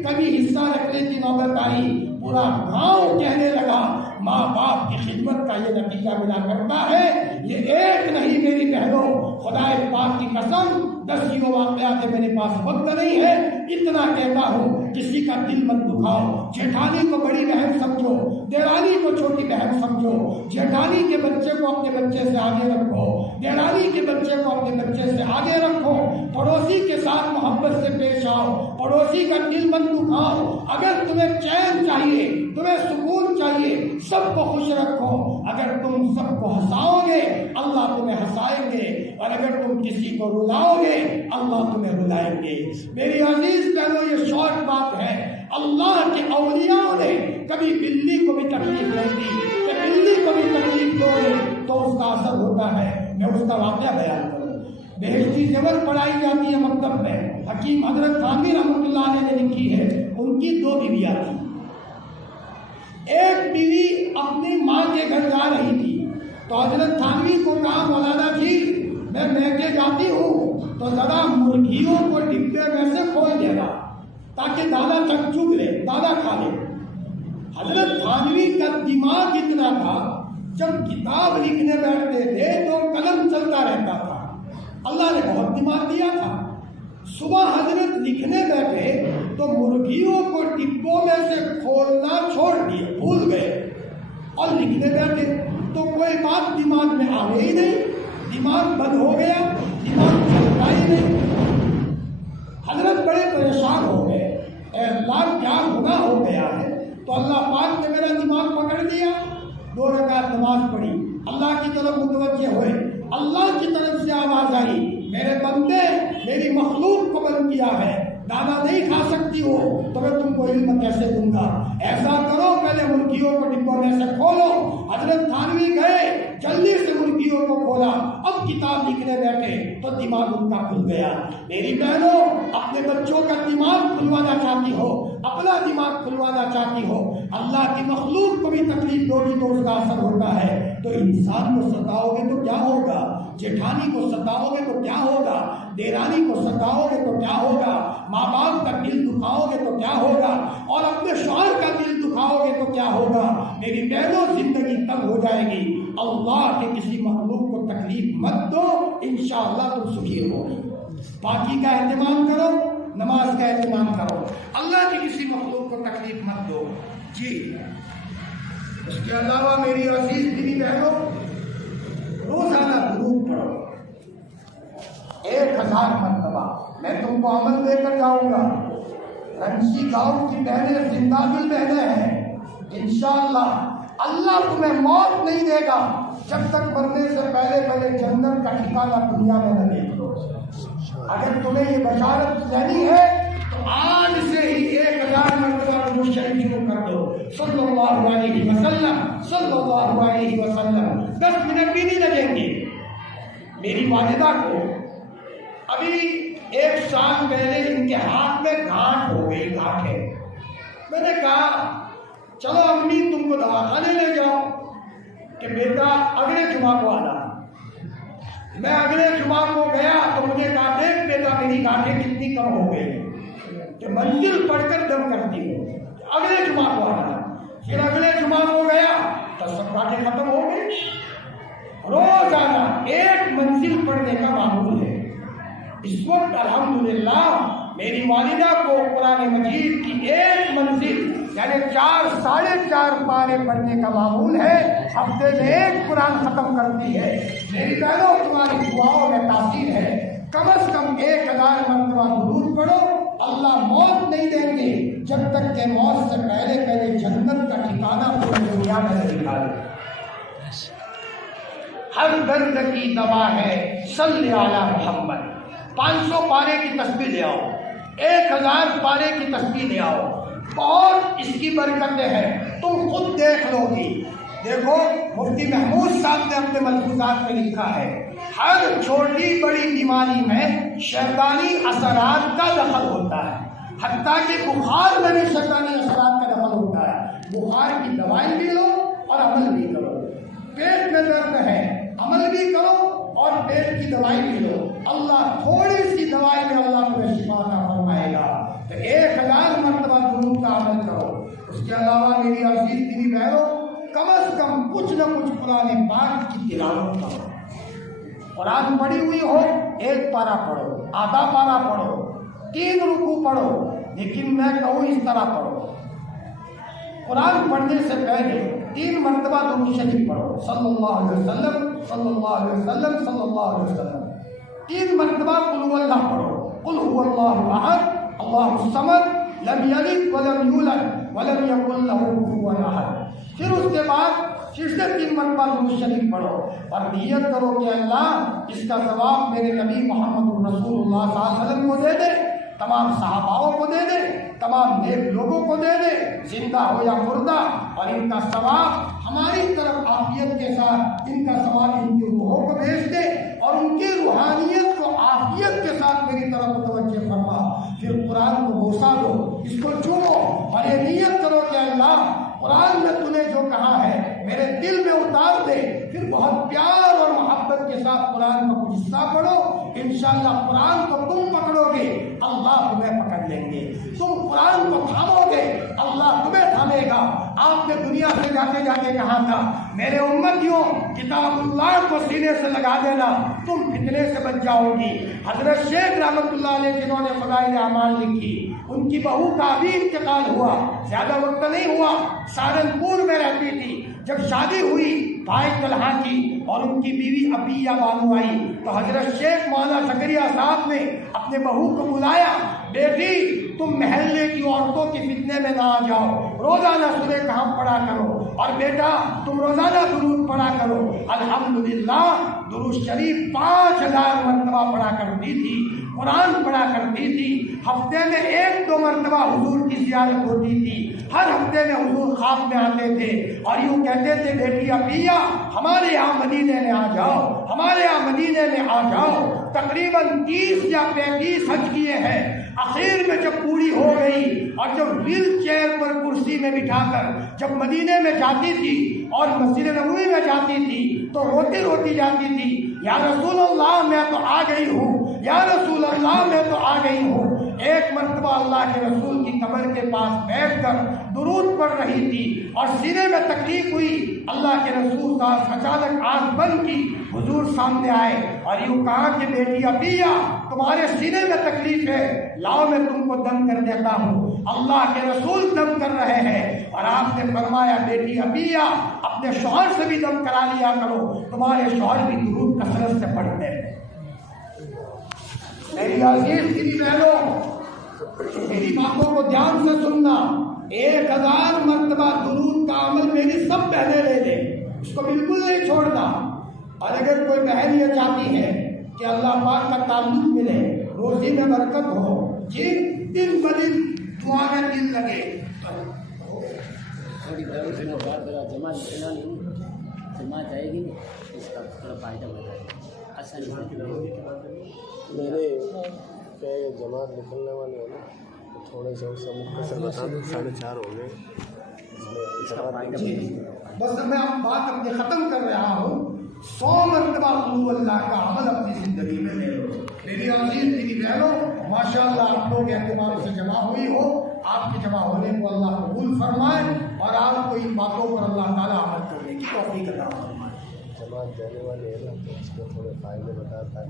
کبھی حصہ رکھنے کی نوبت آئی۔ پورا گاؤں کہنے لگا ماں باپ کی خدمت کا یہ نتیجہ ملا کرتا ہے۔ یہ ایک نہیں میری بہنوں، خدا پاک کی قسم 10 واقعات میرے پاس وقت نہیں ہے، اتنا کہتا ہوں کسی کا دل مت دکھاؤ۔ جیٹھانی کو بڑی بہن سمجھو، دیرانی کو چھوٹی بہن سمجھو، جیٹھانی کے بچے کو اپنے بچے سے آگے رکھو، دیرانی کے بچے کو اپنے بچے سے آگے رکھو، پڑوسی کے ساتھ محبت سے پیش آؤ، پڑوسی کا دل مت دکھاؤ۔ اگر تمہیں چین چاہیے، تمہیں سکون چاہیے، سب کو خوش رکھو۔ اگر تم سب کو ہنساؤ گے اللہ تمہیں ہنسائیں گے، اور اگر تم کسی کو رلاؤ گے اللہ تمہیں رلائیں گے۔ میری عزیز بہنوں، یہ شارٹ بات ہے، اللہ کے اولیاء نے کبھی بلی کو بھی تکلیف نہیں دی کہ بلی کو بھی تکلیف دو گے تو اس کا اثر ہوتا ہے۔ میں اس کا واقعہ بیان کروں۔ بہشتی زیور پڑھائی جاتی ہے مکتب میں، حکیم حضرت تھانوی رحمۃ اللہ علیہ نے لکھی ہے، ان کی 2 بیویاں تھیں۔ ایک بیوی اپنی ماں کے گھر جا رہی تھی تو حضرت تھانوی کو کہا مولانا جی میں میکے جاتی ہوں تو ذرا مرغیوں کو ڈبے میں سے کھول دینا تاکہ دادا تک چگ لے، دادا کھا لے۔ حضرت تھانوی کا دماغ اتنا تھا، جب کتاب لکھنے بیٹھتے تھے تو قلم چلتا رہتا تھا، اللہ نے بہت دماغ دیا تھا۔ صبح حضرت لکھنے بیٹھے تو مرغیوں کو ڈبوں میں سے کھولنا چھوڑ دیے، بھول گئے، اور لکھنے بیٹھے تو کوئی بات دماغ میں آ گئی نہیں، دماغ بند ہو گیا، دماغ چلتا ہی نہیں۔ حضرت بڑے پریشان ہو گئے، اے اللہ کیا گناہ ہو گیا ہے؟ تو اللہ پاک نے میرا دماغ پکڑ دیا۔ 2 رکعت نماز پڑھی، اللہ کی طرف متوجہ ہوئے، اللہ کی طرف سے آواز آئی، میرے بندے میری مخلوق کو بند کیا ہے، دانا نہیں کھا سکتی ہو تو میں تم کو علم کیسے دوں گا؟ ایسا کرو پہلے مرغیوں کو ڈبوں میں سے کھولو۔ حضرت تھانوی گئے، جلدی سے مرغیوں کو کھولا، اب کتاب لکھنے بیٹھے تو دماغ ان کا کھل گیا۔ میری بہنوں، اپنے بچوں کا دماغ کھلوانا چاہتی ہو، اپنا دماغ کھلوانا چاہتی ہو، اللہ کی مخلوق کو بھی تکلیف دو گی تو اس کا اثر ہوتا ہے۔ تو انسان کو ستاؤ گے تو کیا ہوگا؟ جیٹھانی کو ستاؤ گے تو کیا ہوگا؟ دیرانی کو ستاؤ گے تو کیا ہوگا؟ ماں باپ کا دل دکھاؤ گے تو کیا ہوگا؟ اور اپنے شوہر کا دل دکھاؤ گے تو کیا ہوگا؟ میری بہنوں، زندگی تب ہو جائے گی۔ اللہ کے کسی مخلوق کو تکلیف مت دو، انشاءاللہ تم سکھی ہوگی۔ پاکی کا اہتمام کرو، نماز کا اہتمام کرو، اللہ کی کسی مخلوق کو تکلیف مت دو۔ جی اس کے علاوہ میری عزیز دینی بہنوں، روزانہ درود پڑھو 1000 مرتبہ، میں تم کو عمل دے کر جاؤں گا. رنسی گاؤں کی بہنیں زندہ دل بہنیں ہیں. انشاءاللہ اللہ تمہیں موت نہیں دے گا جب تک مرنے سے پہلے جنت کا ٹھکانہ دنیا میں نہ دیکھ لو. اگر تمہیں یہ بشارت دینی ہے تو آج سے ہی 1000 مرتبہ درود شریف شروع کر دو. صلی اللہ علیہ وسلم صلی اللہ علیہ وسلم. 10 منٹ بھی نہیں لگیں گے. میری والدہ کو ابھی 1 سال پہلے ان کے ہاتھ میں گھاٹ ہو گئی. گھاٹ ہے. میں نے کہا چلو امی تم کو دواخانے لے جاؤ کہ بیٹا اگلے جمعہ کو آنا. میں اگلے جمعہ کو گیا تو مجھے کہا دیکھ بیٹا میری گاٹھیں کتنی کم ہو گئی کہ منزل پڑھ کر دم کرتی ہوں. اگلے جمعہ کو آنا. پھر اگلے جمعہ کو گیا تو سب گاٹھیں ختم ہو گئی. روزانہ 1 منزل پڑھنے کا معمول ہے. اس وقت الحمدللہ میری والدہ کو قرآن مجید کی 1 منزل یعنی 4 ساڑھے 4 پارے پڑھنے کا معمول ہے. ہفتے میں 1 قرآن ختم کرتی ہے. میری بہنوں تمہاری دعاؤں میں تاثیر ہے. کم از کم 1000 مرتبہ درود پڑھو. اللہ موت نہیں دیں گے جب تک کہ موت سے پہلے جنت کا ٹھکانہ پوری دنیا میں نہیں دکھائے. ہر درد کی دوا ہے صلی علی محمد. 500 پارے کی تسبیح لے آؤ. 1000 پارے کی تسبیح لے آؤ. بہت اس کی برکتیں ہیں. تم خود دیکھ لو گی. دیکھو مفتی محمود صاحب نے اپنے ملفوظات میں لکھا ہے ہر چھوٹی بڑی بیماری میں شیطانی اثرات کا دخل ہوتا ہے. حتیٰ کہ بخار میں بھی شیطانی اثرات کا دخل ہوتا ہے. بخار کی دوائی بھی لو اور عمل بھی کرو. پیٹ میں درد ہے عمل بھی کرو اور پیٹ کی دوائی بھی لو. اللہ تھوڑی سی دوائی میں اللہ تمہیں شفا عطا فرمائے گا. تو 1000 مرتبہ درود کا عمل کرو. اس کے علاوہ میری عزیز دینی بہنوں کم از کم کچھ نہ کچھ قرآن پاک کی تلاوت کرو. قرآن پڑھی ہوئی ہو 1 پارہ پڑھو, آدھا پارہ پڑھو, 3 رکوع پڑھو. لیکن میں کہوں اس طرح پڑھو. قرآن پڑھنے سے پہلے 3 مرتبہ درود شریف پڑھو. صلی اللہ علیہ وسلم صلی اللہ علیہ وسلم صلی اللہ علیہ وسلم. 3 مرتبہ قل هو اللہ پڑھو. قل هو اللہ احد اللہ الصمد لم یلد ولم یولد ولم یکن له کفوا احد. پھر اس کے بعد پھر سے 3 مرتبہ درود شریف پڑھو اور نیت کرو کہ اللہ اس کا ثواب میرے نبی محمد رسول اللہ صلی اللہ علیہ وسلم کو دے دے, تمام صحاباؤں کو دے دے, تمام نیک لوگوں کو دے دے, زندہ ہو یا مردہ. اور ان کا ثواب ہماری طرف عافیت کے ساتھ ان کا ثواب ان کی روحوں کو بھیج دے اور ان کی روحانیت کو عافیت کے ساتھ میری طرف متوجہ فرما. پھر قرآن کو بوسا دو, اس کو چومو اور یہ نیت کرو کہ اللہ قرآن میں تو نے جو کہا ہے میرے دل میں اتار دے. پھر بہت پیار اور محبت کے ساتھ قرآن کا کچھ حصہ پڑھو. انشاءاللہ قرآن کو تم پکڑو گے اللہ تمہیں پکڑ لیں گے. تم قرآن کو تھامو گے اللہ تمہیں تھامے گا. آپ نے دنیا سے جاتے جاتے کہا تھا میرے امتیوں کتاب اللہ کو سینے سے لگا دینا تم فتنے سے بچ جاؤ گی. حضرت شیخ رحمۃ اللہ علیہ جنہوں نے فضائل اعمال لکھی ان کی بہو کا ابھی انتقال ہوا, زیادہ وقت نہیں ہوا, سہارنپور میں رہتی تھی. جب شادی ہوئی بھائی طلحہ کی اور ان کی بیوی عبیہ بانو آئی تو حضرت شیخ مولانا زکریا صاحب نے اپنے بہو کو بلایا. بیٹی تم محلے کی عورتوں کی فتنے میں نہ آ جاؤ, روزانہ سورہ کہف پڑھا کرو, اور بیٹا تم روزانہ درود پڑھا کرو. الحمدللہ درود شریف 5000 مرتبہ پڑھا کرتی تھی, قرآن پڑھا کرتی تھی. ہفتے میں 1-2 مرتبہ حضور کی زیارت ہوتی تھی. ہر ہفتے میں حضور خواب میں آتے تھے اور یوں کہتے تھے بیٹی عبیہ ہمارے یہاں مدینے میں آ جاؤ, ہمارے یہاں مدینے میں آ جاؤ. تقریباً 30 یا 35 حج کیے ہیں. آخر میں جب پوری ہو گئی اور جب ویل چیئر پر کرسی میں بٹھا کر جب مدینے میں جاتی تھی اور مسجد نبوی میں جاتی تھی تو روتی روتی جاتی تھی, یا رسول اللہ میں تو آ گئی ہوں, یا رسول اللہ میں تو آ گئی ہوں. ایک مرتبہ اللہ کے رسول کی قبر کے پاس بیٹھ کر درود پڑھ رہی تھی اور سینے میں تکلیف ہوئی. اللہ کے رسول صاحب اچانک آنکھ بند کی, حضور سامنے آئے اور یوں کہا کہ بیٹی عبیہ تمہارے سینے میں تکلیف ہے, لاؤ میں تم کو دم کر دیتا ہوں. اللہ کے رسول دم کر رہے ہیں اور آپ نے فرمایا بیٹی عبیہ اپنے شوہر سے بھی دم کرا لیا کرو, تمہارے شوہر بھی درود کثرت سے پڑھتے ہیں. میری عزیز دینی بہنوں، میری باتوں کو دھیان سے سننا۔ 1000 مرتبہ درود کا عمل میری سب بہنیں لے لیں، اس کو بالکل نہیں چھوڑنا۔ اور اگر کوئی بہن یہ چاہتی ہے کہ اللہ پاک کا تعلق ملے، روزی میں برکت ہو، دن بدن دعا میں دل لگے، جماعت آئے گی اس کا تھوڑا فائدہ بتائے آسانی سے۔ میرے کیا جماعت نکلنے والے ہیں نا، تھوڑے سے اس کا مختصر بتا دیں، 4:30 ہو گئے۔ بس میں بات اپنی ختم کر رہا ہوں۔ 100 مرتبہ قل اللہ کا عمل اپنی زندگی میں لے لو۔ میری عزیز دینی بہنوں، ماشاءاللہ آپ لوگ اعتبار سے جمع ہوئی ہو، آپ کے جمع ہونے کو اللہ قبول فرمائے اور آپ کو ان باتوں پر اللہ تعالیٰ عمل کرنے کی توفیق عطا فرمائے۔ جماعت جانے والے ہیں نا، تو اس کو تھوڑے فائدے بتاتا ہے،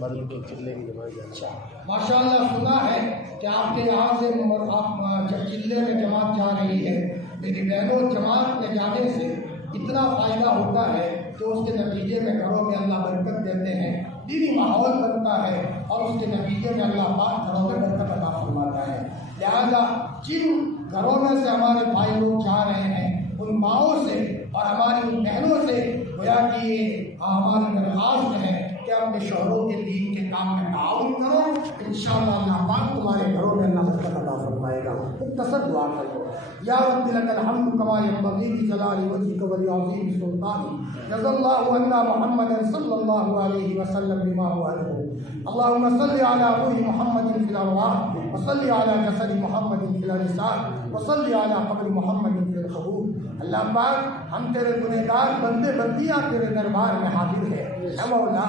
مرد کے چلے کی جماعت جانا۔ ماشاءاللہ سنا ہے کہ آپ کے یہاں سے آپ جب چلے میں جماعت جا رہی ہے، میری بہنوں، جماعت میں جانے سے اتنا فائدہ ہوتا ہے کہ اس کے نتیجے میں گھروں میں اللہ برکت دیتے ہیں، دینی ماحول بنتا ہے اور اس کے نتیجے میں اللہ پاک گھروں میں برکت عطا فرماتا ہے۔ لہذا جن گھروں میں سے ہمارے بھائی لوگ جا رہے ہیں، ان ماؤں سے اور ہماری ان بہنوں سے گویا کہ یہ ہماری درخواست ہے کہ اپنے شوہروں کے دین کے کام میں تعاون کرو، انشاءاللہ اللہ پاک تمہارے گھروں میں اللہ برکت عطا فرمائے گا۔ مختصر دعا کرو۔ یا رب لک الحمد کما ینبغی لجلال وجهک ولعظیم سلطانک، جزا اللہ عنا محمد صلی اللہ علیہ وسلم بما هو اہلہ۔ اللهم صل على روح محمد في الارواح، وصل على جسد محمد في الاجساد، وصل على قبر محمد في القبور۔ اللہ پاک، ہم تیرے گنہگار بندے بندیاں تیرے دربار میں حاضر ہیں۔ اے مولا،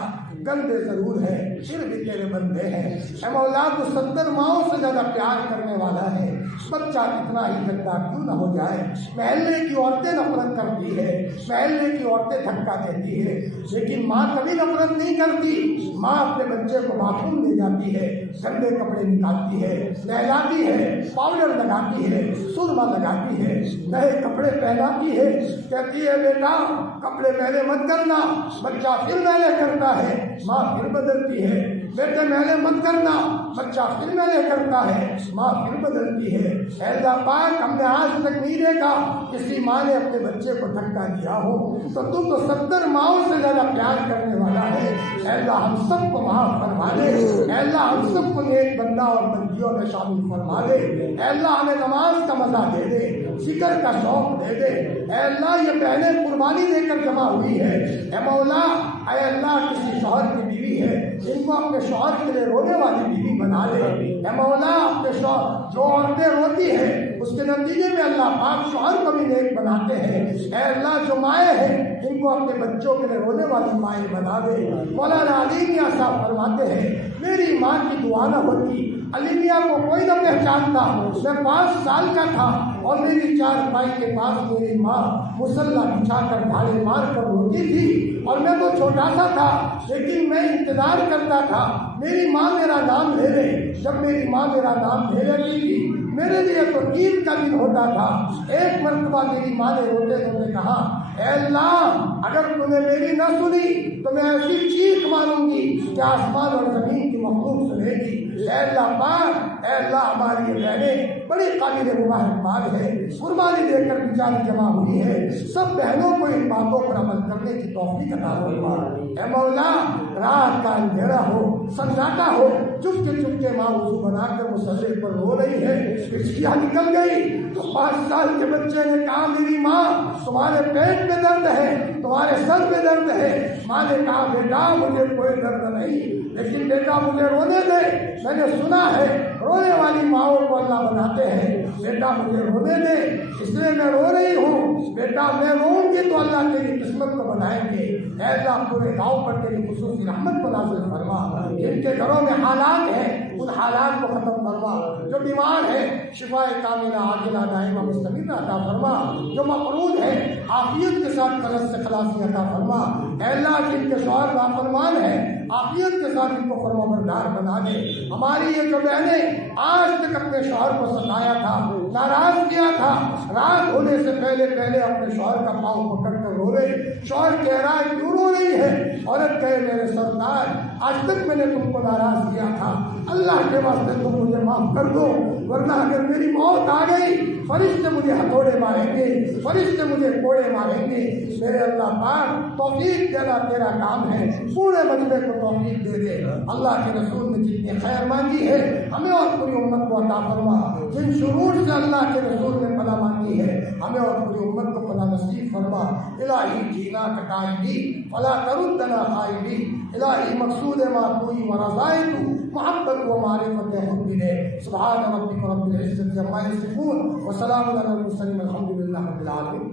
گندے ضرور ہے، پھر بھی تیرے بندے ہیں۔ اے مولا، تو 70 ماؤں سے زیادہ پیار کرنے والا ہے، بچہ کتنا ہی گندا کیوں نہ ہو جائے۔ محلے کی عورتیں نفرت کرتی ہے، محلے کی عورتیں دھکا دیتی ہے، لیکن ماں کبھی نفرت نہیں کرتی۔ ماں اپنے بچے کو باتھ روم لے جاتی ہے، گندے کپڑے نکالتی ہے، نہلاتی ہے، پاؤڈر لگاتی ہے، سرما لگاتی ہے، نئے کپڑے پہناتی ہے، کہتی ہے بیٹا کپڑے میلے مت کرنا، بچہ پھر میلے کرتا ہے، ماں پھر بدلتی ہے، بیٹے میلے مت کرنا، بچہ پھر میلے کرتا ہے، ماں پھر بدلتی ہے۔ اے اللہ پاک، ہم نے آج تک نہیں دیکھا کسی ماں نے اپنے بچے کو دھکا دیا ہو، تو تم تو 70 ماؤں سے زیادہ پیار کرنے والا ہے۔ اے اللہ ہم سب کو معاف فرما دے، اے اللہ ہم سب کو نیک بندہ اور بندیوں میں شامل فرما دے، اے اللہ ہمیں نماز کا مزہ دے دے، ذکر کا شوق دے دے۔ اے اللہ یہ بہنیں قربانی دے کر جمع ہوئی ہے، اے مولا، اے اللہ کسی شوہر کی بیوی ہے، ان کو اپنے شوہر کے لیے رونے والی بیوی بنا لے۔ اے مولا، اپنے شوہر جو عورتیں روتی ہیں اس کے نتیجے میں اللہ پاک شوہر کو بھی نیک بناتے ہیں۔ اے اللہ جو مائیں ہیں ان کو اپنے بچوں کے لیے رونے والی مائیں بنا دے۔ مولانا علی میاں صاحب فرماتے ہیں میری ماں کی دعا نہ ہوتی، علی میاں کو کوئی نہ پہچانتا، میں 5 سال کا تھا اور میری چارپائی کے پاس میری ماں مصلی بچھا کر ڈھالے مار کر روتی تھی، اور میں تو چھوٹا سا تھا لیکن میں انتظار کرتا تھا میری ماں میرا نام لے لے۔ جب میری ماں میرا نام لے لیتی تھی میرے لیے تو عید کا دن ہوتا تھا۔ ایک مرتبہ میری ماں نے روتے روتے کہا اے اللہ اگر تم نے میری نہ سنی تو میں ایسی چیخ ماروں گی کہ آسمان اور زمین کی مخلوق سنے گی۔ اے اللہ پاک، اے اللہ ہماری یہ بہنیں بڑی قابل مبارکباد ہے، قربانی دے کر بیچاری جمع ہوئی ہے، سب بہنوں کو ان باتوں پر عمل کرنے کی توفیق عطا فرما۔ اے مولا، رات کا اندھیرا ہو، سناٹا ہو، چپکے ماں وضو بنا کر مسلح پر رو رہی ہے، پچھلیاں نکل گئی تو 5 سال کے بچے نے کہا میری ماں تمہارے پیٹ میں درد ہے، تمہارے سر میں درد ہے۔ ماں نے کہا بیٹا مجھے کوئی درد نہیں، لیکن بیٹا مجھے رونے دے، میں نے سنا ہے رونے والی ماؤں کو اللہ بناتے ہیں، بیٹا مجھے رونے دے اس لیے میں رو رہی ہوں، بیٹا میں روؤں گی تو اللہ تیری قسمت کو بنائیں گے۔ اے اللہ پورے گاؤں پر تیری خصوصی رحمت کو نازل فرما، جن کے گھروں میں حالات ہیں ان حالات کو ختم فرما، جو بیمار ہے شفا کاملہ عاجلہ دائمہ مستمرہ عطا فرما، جو مقروض ہے عافیت کے ساتھ قرض سے خلاصی عطا فرما۔ اے اللہ جن کے شوہر نافرمان ہیں عافیت کے ساتھ ان کو فرمانبردار بنا دے۔ ہماری یہ جو بہنیں آج تک اپنے شوہر کو ستایا تھا، ناراض کیا تھا، رات ہونے سے پہلے اپنے شوہر کا پاؤں پکڑ کر رو رہے، شوہر کہہ رہا ہے کیوں رو رہی ہے عورت کہے میرے سردار آج تک میں نے تم کو ناراض کیا تھا، اللہ کے واسطے تم مجھے معاف کر دو، ورنہ اگر میری موت آ گئی فرشتے مجھے ہتھوڑے ماریں گے، فرشتے مجھے کوڑے ماریں گے۔ میرے اللہ پاک توفیق دینا تیرا کام ہے، پورے مجمع کو توفیق دے دے۔ اللہ کے رسول نے جتنی خیر مانگی ہے ہمیں اور پوری امت کو عطا فرما، جن شرور سے اللہ کے رسول نے پناہ مانگی ہے ہمیں اور پوری امت کو پناہ نصیب فرما۔ الہی جینا کٹائیں گی فلا تردنا خائبین، الہی مقصود معقولی و رضائے تو محبت و معرفت خود بھی دے۔ سبحان ربک رب العزت عما یصفون وسلام علی المرسلین الحمد للہ رب العالمین۔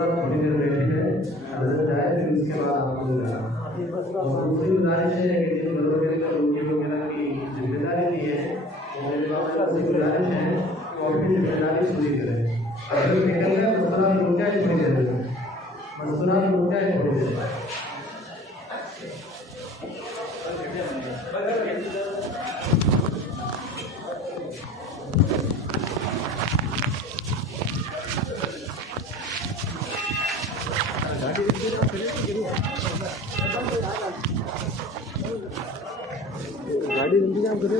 تھوڑی دیر بیٹھے ہیں، حضرت جائے پھر اس کے بعد آپ کو دوسری گزارش ہے کہ جن بڑوں کے روٹی وغیرہ کی ذمہ داری دی ہے میرے پاس سے گزارش ہے کہ وہ اپنی ذمہ داری پوری کریں۔ اگر نکل گئے مسئلہ رک جائے تھوڑی دیر میں، مسئلہ رک جائے تھوڑی دیر میں۔ گاڑی انتظام کریں۔